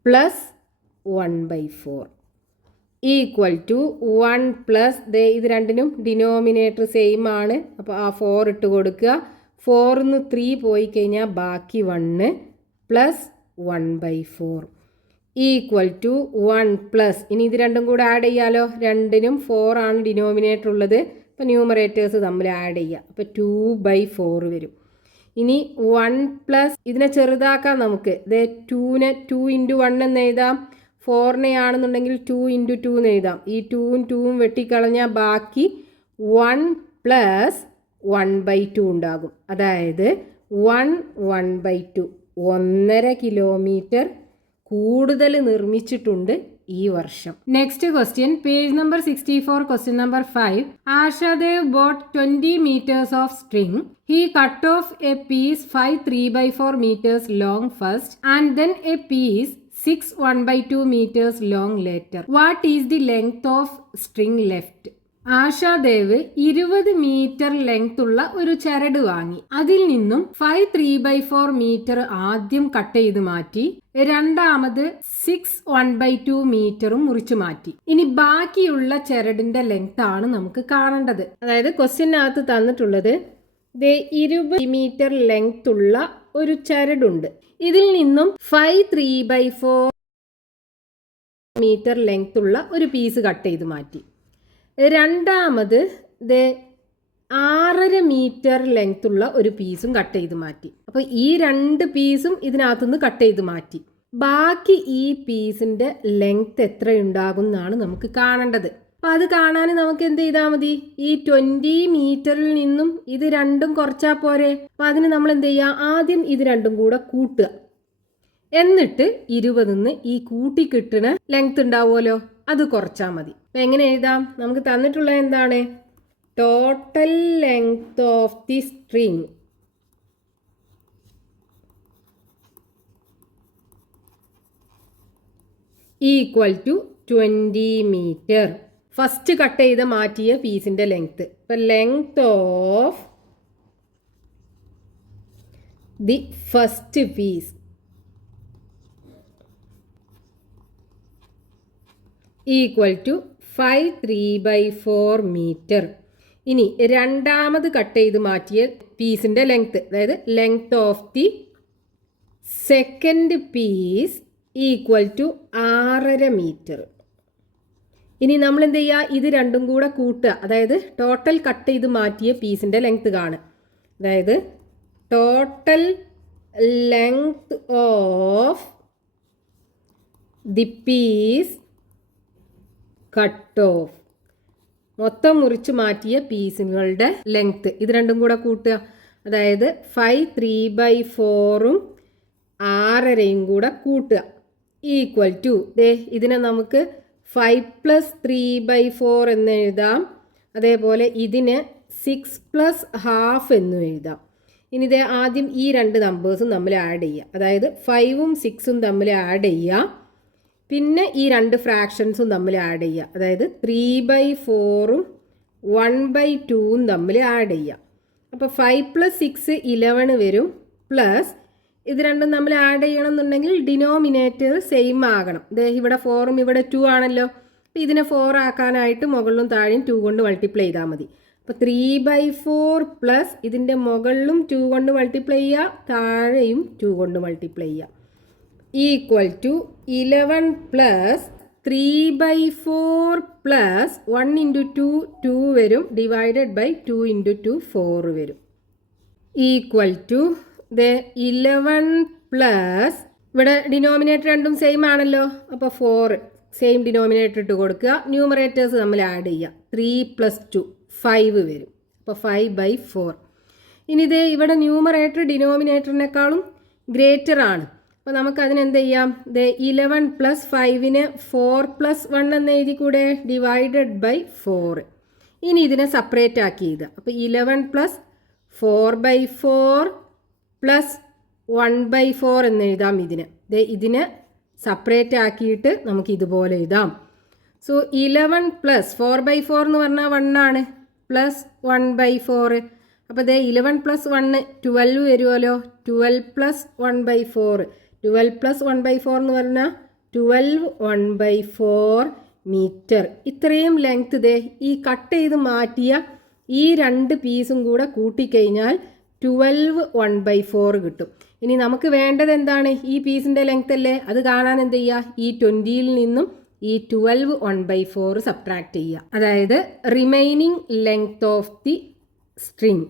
പ്ലസ് 1/4 ഈക്വൽ ടു 1 പ്ലസ് ഇത് രണ്ടിനും ഡിനോമിനേറ്റർ സെയിം ആണ്. അപ്പോൾ ആ 4 ഇട്ട് കൊടുക്കുക. 4ന്ന് 3 പോയി കഴിഞ്ഞാൽ ബാക്കി 1 പ്ലസ് 1/4 ഈക്വൽ ടു 1 പ്ലസ്, ഇനി ഇത് രണ്ടും കൂടെ ആഡ് ചെയ്യാലോ, 2നും 4 ആണ് ഡിനോമിനേറ്റർ ഉള്ളത്. അപ്പോൾ ന്യൂമറേറ്റേഴ്സ് തമ്മിൽ ആഡ് ചെയ്യുക, അപ്പോൾ 2/4 വരും. ഇനി 1 പ്ലസ് ഇതിനെ ചെറുതാക്കാം നമുക്ക്. 2നെ 2 × 1 എന്ന് എഴുതാം. 4നെ ആണെന്നുണ്ടെങ്കിൽ 2 × 2 എന്ന് എഴുതാം. ഈ 2ഉം 2ഉം വെട്ടിക്കളഞ്ഞാൽ ബാക്കി 1 പ്ലസ് 1/2 ഉണ്ടാകും. അതായത് 1/2 1.5 കിലോമീറ്റർ കൂടുതൽ നിർമ്മിച്ചിട്ടുണ്ട് ഈ വർഷം. Next question, page number 64, question number 5. Ashadev bought 20 meters of string. He cut off a piece 5 3/4 meters long first and then a piece 6 1/2 meters long later. What is the length of string left? ആശാദേവ് 20 metre length ഉള്ള ഒരു ചരട് വാങ്ങി. അതിൽ നിന്നും 5 3/4 metre ആദ്യം cut ചെയ്ത് മാറ്റി, രണ്ടാമത് 6 1/2 മീറ്ററും മുറിച്ചു മാറ്റി. ഇനി ബാക്കിയുള്ള ചരടിന്റെ ലെങ്ത് ആണ് നമുക്ക് കാണേണ്ടത്. അതായത് ക്വസ്റ്റ്യനകത്ത് തന്നിട്ടുള്ളത് 20 മീറ്റർ ലെങ്ത് ഉള്ള ഒരു ചരടുണ്ട്. ഇതിൽ നിന്നും 5 3/4 മീറ്റർ ലെങ്ത് ഉള്ള ഒരു പീസ് കട്ട് ചെയ്ത് മാറ്റി. രണ്ടാമത് 6.5 മീറ്റർ ലെങ്ത് ഉള്ള ഒരു പീസും കട്ട് ചെയ്ത് മാറ്റി. അപ്പോൾ ഈ 2 പീസും ഇതിനകത്തുനിന്ന് കട്ട് ചെയ്ത് മാറ്റി. ബാക്കി ഈ പീസിന്റെ ലെങ്ത് എത്രയുണ്ടാകും എന്നാണ് നമുക്ക് കാണേണ്ടത്. അപ്പം അത് കാണാൻ നമുക്ക് എന്ത് ചെയ്താൽ മതി? ഈ 20 മീറ്ററിൽ നിന്നും ഇത് രണ്ടും കുറച്ചാൽ പോരെ. അപ്പം അതിന് നമ്മൾ എന്ത് ചെയ്യുക? ആദ്യം ഇത് രണ്ടും കൂടെ കൂട്ടുക. എന്നിട്ട് 20 ഈ കൂട്ടി കിട്ടുന്ന ലെങ്ത് ഉണ്ടാവുമല്ലോ, അത് കുറച്ചാൽ മതി. അപ്പം എങ്ങനെ എഴുതാം? നമുക്ക് തന്നിട്ടുള്ള എന്താണ്? Total length of the string equal to 20 metre. First cut ചെയ്ത് മാറ്റിയ പീസിന്റെ ലെങ്ത്. ഇപ്പം length of the first piece equal to 5 3/4 metre. ഇനി രണ്ടാമത് കട്ട് ചെയ്ത് മാറ്റിയ പീസിന്റെ ലെങ്ത്, അതായത് length of the second piece equal to 6.5 metre. ഇനി നമ്മൾ എന്ത് ചെയ്യുക? ഇത് രണ്ടും കൂടെ കൂട്ടുക. അതായത് ടോട്ടൽ കട്ട് ചെയ്ത് മാറ്റിയ പീസിന്റെ ലെങ്ത് കാണുക. അതായത് total length of the piece cut off, മൊത്തം മുറിച്ച് മാറ്റിയ പീസുകളുടെ ലെങ്ത്, ഇത് രണ്ടും കൂടെ കൂട്ടുക. അതായത് 5 3/4 6.5 കൂടെ കൂട്ടുക ഈക്വൽ ടു, ഇതിനെ നമുക്ക് 5 + 3/4 എന്ന് എഴുതാം. അതേപോലെ ഇതിന് 6 + ½ എന്നും എഴുതാം. ഇനി ഇത് ആദ്യം ഈ 2 നമ്പേഴ്സും തമ്മിൽ ആഡ് ചെയ്യുക. അതായത് 5ഉം 6ഉം തമ്മിൽ ആഡ് ചെയ്യുക. പിന്നെ ഈ 2 ഫ്രാക്ഷൻസും തമ്മിൽ ആഡ് ചെയ്യുക. അതായത് 3/4ഉം 1/2ഉം തമ്മിൽ ആഡ് ചെയ്യുക. അപ്പോൾ 5 + 6 11 വരും. പ്ലസ് ഇത് രണ്ടും തമ്മിൽ ആഡ് ചെയ്യണം എന്നുണ്ടെങ്കിൽ ഡിനോമിനേറ്റർ സെയിം ആകണം. ഇവിടെ 4ഉം ഇവിടെ 2 ആണല്ലോ. അപ്പോൾ ഇതിനെ 4 ആക്കാനായിട്ട് മുകളിലും താഴെയും 2 കൊണ്ട് മൾട്ടിപ്ലൈ ചെയ്താൽ മതി. അപ്പോൾ 3/4 പ്ലസ് ഇതിൻ്റെ മുകളിലും 2 കൊണ്ട് മൾട്ടിപ്ലൈ ചെയ്യുക, താഴെയും 2 കൊണ്ട് മൾട്ടിപ്ലൈ ചെയ്യുക ഈക്വൽ ടു 11 പ്ലസ് 3/4 പ്ലസ് 1 × 2 2 വരും, ഡിവൈഡഡ് ബൈ 2 × 2 4 വരും ഈക്വൽ ടു 11 പ്ലസ്, ഇവിടെ ഡിനോമിനേറ്റർ രണ്ടും സെയിം ആണല്ലോ. അപ്പോൾ 4 സെയിം ഡിനോമിനേറ്റർ ഇട്ട് കൊടുക്കുക. ന്യൂമറേറ്റേഴ്സ് തമ്മിൽ ആഡ് ചെയ്യുക. 3 + 2 5 വരും. അപ്പോൾ 5/4. ഇനി ഇവിടെ ന്യൂമറേറ്റർ ഡിനോമിനേറ്ററിനേക്കാളും ഗ്രേറ്റർ ആണ്. അപ്പോൾ നമുക്ക് അതിനെന്ത് ചെയ്യാം? 11 + 5ന് 4 + 1 എന്ന് എഴുതി കൂടെ, ഡിവൈഡഡ് ബൈ 4. ഇനി ഇതിനെ സെപ്പറേറ്റ് ആക്കി എഴുതുക. അപ്പോൾ 11 + 4/4 + 1/4 എന്ന് എഴുതാം. ഇതിനെ സെപ്പറേറ്റ് ആക്കിയിട്ട് നമുക്ക് ഇതുപോലെ എഴുതാം. സോ 11 + 4/4 എന്ന് പറഞ്ഞാൽ 1 ആണ്, പ്ലസ് 1/4. അപ്പോൾ 11 + 1 12 വരുമല്ലോ. 12 + 1/4, 12 + 1/4 എന്ന് പറഞ്ഞാൽ 12 1/4 മീറ്റർ. ഇത്രയും ലെങ്ത് ഈ കട്ട് ചെയ്ത് മാറ്റിയ ഈ 2 പീസും കൂടെ കൂട്ടിക്കഴിഞ്ഞാൽ 12 1/4 കിട്ടും. ഇനി നമുക്ക് വേണ്ടത് എന്താണ്? ഈ പീസിൻ്റെ ലെങ്ത് അല്ലേ? അത് കാണാൻ എന്ത് ചെയ്യുക? ഈ 20ൽ നിന്നും ഈ 12 1/4 സബ്ട്രാക്ട് ചെയ്യുക. അതായത് remaining length of the string,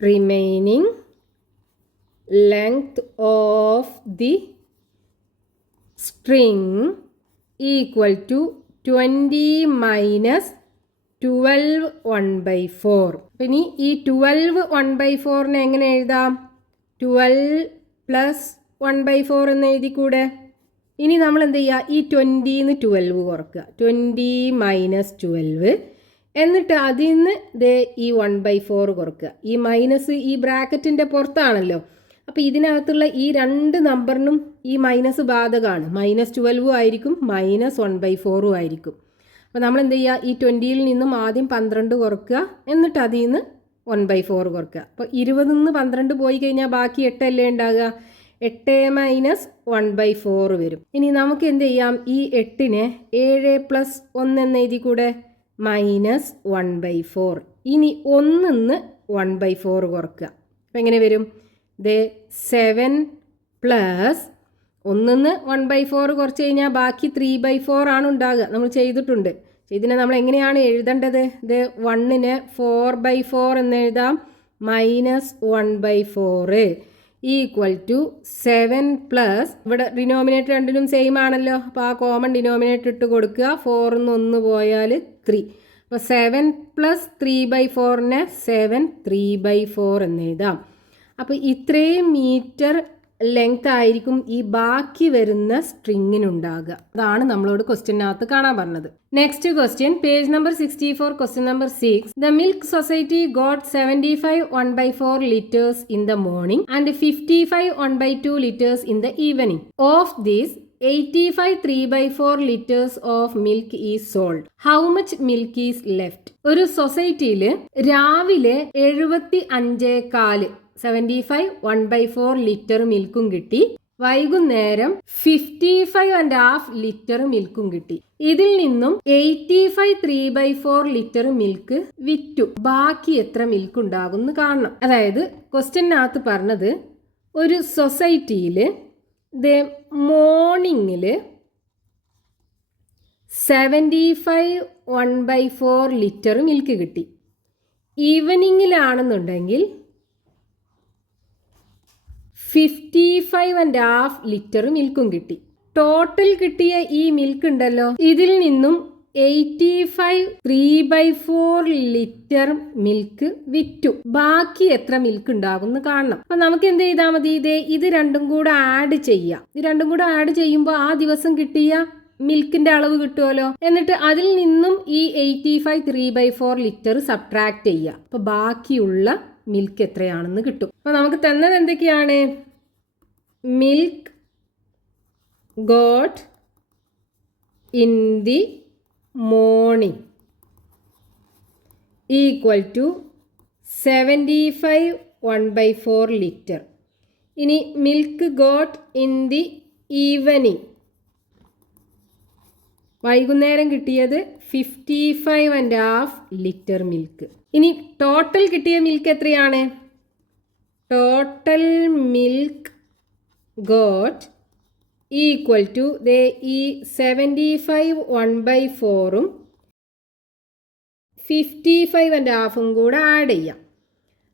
remaining length of the string equal to 20 minus 12 1/4. അപ്പം ഇനി ഈ 12 1/4നെ എങ്ങനെ എഴുതാം? 12 + 1/4 എന്ന് എഴുതിക്കൂടെ? ഇനി നമ്മൾ എന്ത് ചെയ്യുക? ഈ 20 12 കുറക്കുക. 20 - 12 എന്നിട്ട് അതിൽ നിന്ന് ഈ 1/4 കുറക്കുക. ഈ മൈനസ് ഈ ബ്രാക്കറ്റിൻ്റെ പുറത്താണല്ലോ. അപ്പോൾ ഇതിനകത്തുള്ള ഈ രണ്ട് നമ്പറിനും ഈ മൈനസ് ബാധകമാണ്. -12 ആയിരിക്കും, -1/4 ആയിരിക്കും. അപ്പോൾ നമ്മൾ എന്ത് ചെയ്യുക? ഈ 20ൽ നിന്നും ആദ്യം 12 കുറക്കുക, എന്നിട്ട് അതിൽ നിന്ന് 1/4 കുറക്കുക. അപ്പോൾ 20 നിന്ന് 12 പോയി കഴിഞ്ഞാൽ ബാക്കി 8 അല്ലേ ഉണ്ടാകുക? 8 - 1/4 വരും. ഇനി നമുക്ക് എന്ത് ചെയ്യാം? ഈ 8നെ 7 + 1 എന്ന് എഴുതി കൂടെ? -1/4. ഇനി 1 നിന്ന് 1/4 കുറക്കുക. അപ്പം എങ്ങനെ വരും? 7 + 1 നിന്ന് 1/4 കുറച്ച് കഴിഞ്ഞാൽ ബാക്കി 3/4 ആണ് ഉണ്ടാകുക. നമ്മൾ ചെയ്തിട്ടുണ്ട്. ഇതിനെ നമ്മൾ എങ്ങനെയാണ് എഴുതേണ്ടത്? 1നെ 4/4 എന്ന് എഴുതാം. -1/4 = 7 + ഇവിടെ ഡിനോമിനേറ്റർ രണ്ടിനും സെയിം ആണല്ലോ. അപ്പോൾ ആ കോമൺ ഡിനോമിനേറ്റർ ഇട്ട് കൊടുക്കുക. 4 നിന്ന് 1 പോയാൽ 3. അപ്പോൾ 7 + 3/4നെ 7 3/4 എന്ന് എഴുതാം. അപ്പോൾ ഇത്രയും മീറ്റർ ലെങ്ത് ആയിരിക്കും ഈ ബാക്കി വരുന്ന സ്ട്രിങ്ങിനുണ്ടാകുക. അതാണ് നമ്മളോട് ക്വസ്റ്റ്യനകത്ത് കാണാൻ പറഞ്ഞത്. Next question, page number 64, question number 6. The milk society got 75 1/4 liters in the morning and 55 1/2 liters in the evening. Of these 85 3/4 liters of milk is sold. How much milk is left? ഒരു സൊസൈറ്റിയിൽ രാവിലെ 75 75 1/4 litre മിൽക്കും കിട്ടി. വൈകുന്നേരം 55.5 litre മിൽക്കും കിട്ടി. ഇതിൽ നിന്നും 85 3/4 ലിറ്റർ മിൽക്ക് വിറ്റു. ബാക്കി എത്ര മിൽക്ക് ഉണ്ടാകും എന്ന് കാണണം. അതായത് ക്വസ്റ്റ്യനകത്ത് പറഞ്ഞത് ഒരു സൊസൈറ്റിയിൽ മോർണിംഗിൽ 75 1/4 ലിറ്റർ മിൽക്ക് കിട്ടി. ഈവനിങ്ങിലാണെന്നുണ്ടെങ്കിൽ 55.5 ലിറ്റർ മിൽക്കും കിട്ടി. ടോട്ടൽ കിട്ടിയ ഈ മിൽക്ക് ഉണ്ടല്ലോ, ഇതിൽ നിന്നും 85 3/4 ലിറ്റർ മിൽക്ക് വിറ്റു. ബാക്കി എത്ര മിൽക്ക് ഉണ്ടാകും എന്ന് കാണണം. അപ്പൊ നമുക്ക് എന്ത് ചെയ്താൽ മതി? ഇത് രണ്ടും കൂടെ ആഡ് ചെയ്യാം. ഇത് രണ്ടും കൂടെ ആഡ് ചെയ്യുമ്പോൾ ആ ദിവസം കിട്ടിയ മിൽക്കിന്റെ അളവ് കിട്ടുമല്ലോ. എന്നിട്ട് അതിൽ നിന്നും ഈ 85 3/4 ലിറ്റർ സബ്ട്രാക്ട് ചെയ്യുക. അപ്പൊ ബാക്കിയുള്ള മിൽക്ക് എത്രയാണെന്ന് കിട്ടും. അപ്പൊ നമുക്ക് തന്നത് എന്തൊക്കെയാണ്? Milk got in the morning equal to 75 1/4 litre. ഇനി milk got in the evening, വൈകുന്നേരം കിട്ടിയത് 55.5 ലിറ്റർ മിൽക്ക്. ഇനി ടോട്ടൽ കിട്ടിയ മിൽക്ക് എത്രയാണ്? Total milk got equal to ഈ 75 1/4 55.5 കൂടെ ആഡ് ചെയ്യാം.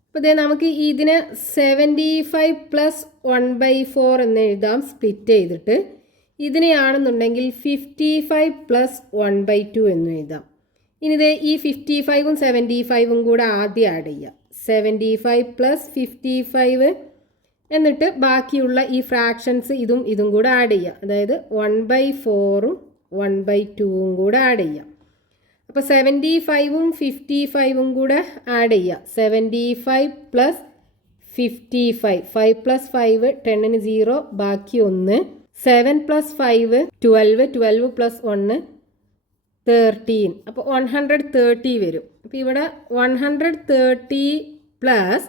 അപ്പോൾ നമുക്ക് ഇതിനെ 75 + 1/4 എന്ന് എഴുതാം, സ്പ്ലിറ്റ് ചെയ്തിട്ട്. ഇതിനെയാണെന്നുണ്ടെങ്കിൽ 55 + 1/2 എന്ന് എഴുതാം. ഇനി ഈ 55ഉം 75ഉം കൂടെ ആദ്യം ആഡ് ചെയ്യാം. 75 + 55 എന്നിട്ട് ബാക്കിയുള്ള ഈ ഫ്രാക്ഷൻസ് ഇതും കൂടെ ആഡ് ചെയ്യാം. അതായത് 1/4ഉം 1/2ഉം കൂടെ ആഡ് ചെയ്യാം. അപ്പോൾ 75ഉം 55ഉം കൂടെ ആഡ് ചെയ്യാം. 75 + 55, 5 + 5 10ന് 0, ബാക്കി 1. 7 + 5 12, 12 + 1 13. അപ്പോൾ 130 വരും. അപ്പോൾ ഇവിടെ 130 പ്ലസ്,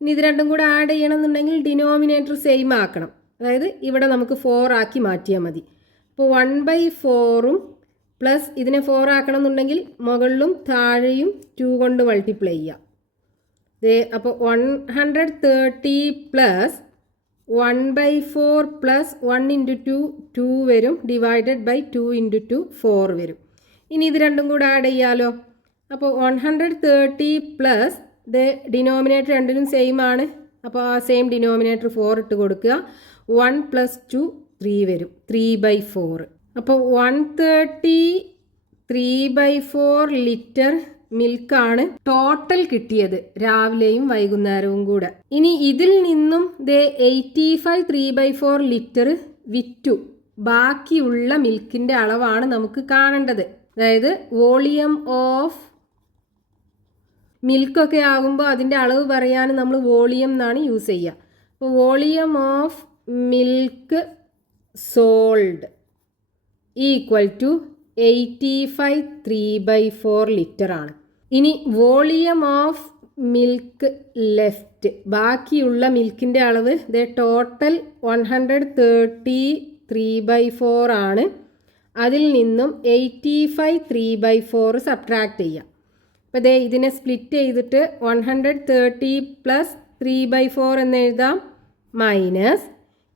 ഇനി ഇത് രണ്ടും കൂടെ ആഡ് ചെയ്യണമെന്നുണ്ടെങ്കിൽ ഡിനോമിനേറ്റർ സെയിം ആക്കണം. അതായത് ഇവിടെ നമുക്ക് 4 ആക്കി മാറ്റിയാൽ മതി. അപ്പോൾ 1/4ഉം പ്ലസ് ഇതിനെ 4 ആക്കണം എന്നുണ്ടെങ്കിൽ മുകളിലും താഴെയും 2 കൊണ്ട് മൾട്ടിപ്ലൈ ചെയ്യാം. അപ്പോൾ 130 പ്ലസ് 1/4 പ്ലസ് 1 × 2 2 വരും, ഡിവൈഡഡ് ബൈ 2 × 2 4 വരും. ഇനി ഇത് രണ്ടും കൂടെ ആഡ് ചെയ്യാലോ. അപ്പോൾ 130 പ്ലസ് ഡിനോമിനേറ്റർ രണ്ടിനും സെയിം ആണ്. അപ്പോൾ ആ സെയിം ഡിനോമിനേറ്റർ 4 ഇട്ട് കൊടുക്കുക. 1 + 2 3 വരും, 3/4. അപ്പോൾ 130 3/4 ലിറ്റർ മിൽക്കാണ് ടോട്ടൽ കിട്ടിയത് രാവിലെയും വൈകുന്നേരവും കൂടെ. ഇനി ഇതിൽ നിന്നും 85 3/4 ലിറ്റർ വിറ്റു. ബാക്കിയുള്ള മിൽക്കിൻ്റെ അളവാണ് നമുക്ക് കാണേണ്ടത്. അതായത് വോളിയം ഓഫ് മിൽക്കൊക്കെ ആകുമ്പോൾ അതിൻ്റെ അളവ് പറയാൻ നമ്മൾ വോളിയം എന്നാണ് യൂസ് ചെയ്യുക. അപ്പോൾ volume of milk sold equal to 85 3/4 litre ആണ്. ഇനി വോളിയം ഓഫ് മിൽക്ക് ലെഫ്റ്റ്, ബാക്കിയുള്ള മിൽക്കിൻ്റെ അളവ് ടോട്ടൽ 130 3/4 ആണ്. അതിൽ നിന്നും 85 3/4 സബ്ട്രാക്ട് ചെയ്യുക. അപ്പോൾ ഇതിനെ സ്പ്ലിറ്റ് ചെയ്തിട്ട് 130 + 3/4 എന്ന് എഴുതാം, മൈനസ്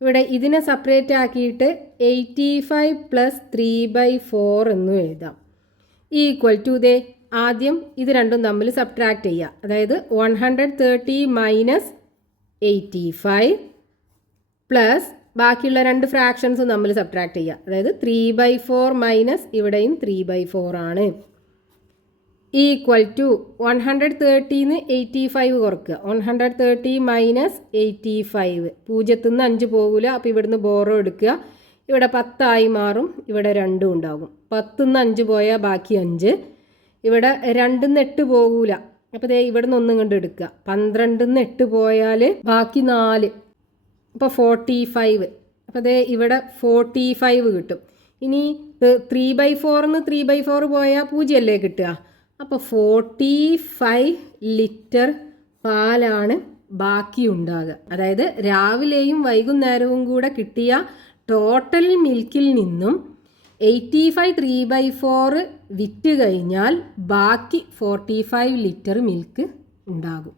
ഇവിടെ ഇതിനെ സെപ്പറേറ്റ് ആക്കിയിട്ട് 85 + 3/4 എന്നും എഴുതാം, ഈക്വൽ ടു ആദ്യം ഇത് രണ്ടും തമ്മിൽ സബ്ട്രാക്ട് ചെയ്യുക. അതായത് 130 - 85 പ്ലസ് ബാക്കിയുള്ള രണ്ട് ഫ്രാക്ഷൻസും തമ്മിൽ സബ്ട്രാക്ട് ചെയ്യുക. അതായത് 3/4 മൈനസ് ഇവിടെയും 3/4 ആണ്, ഈക്വൽ ടു 130 85 കുറക്കുക. 130 - 85 0 നിന്ന് 5 പോകില്ല. അപ്പോൾ ഇവിടുന്ന് ബോറോ എടുക്കുക. ഇവിടെ 10 ആയി മാറും. ഇവിടെ 2 ഉണ്ടാകും. 10 നിന്ന് 5 പോയാൽ ബാക്കി 5. ഇവിടെ 2 നിന്ന് 8 പോകൂല. അപ്പോൾ ഇവിടെ നിന്ന് 1 കണ്ട് എടുക്കുക. 12 നിന്ന് 8 പോയാൽ ബാക്കി 4. അപ്പോൾ 45. അപ്പോൾ ഇവിടെ 45 കിട്ടും. ഇനി 3/4 നിന്ന് 3/4 പോയാൽ 0 അല്ലേ കിട്ടുക. അപ്പോൾ 45 ലിറ്റർ പാലാണ് ബാക്കി ഉണ്ടാകുക. അതായത് രാവിലെയും വൈകുന്നേരവും കൂടെ കിട്ടിയ ടോട്ടൽ മിൽക്കിൽ നിന്നും 85 3/4 വിറ്റ് കഴിഞ്ഞാൽ ബാക്കി 45 ലിറ്റർ മിൽക്ക് ഉണ്ടാകും.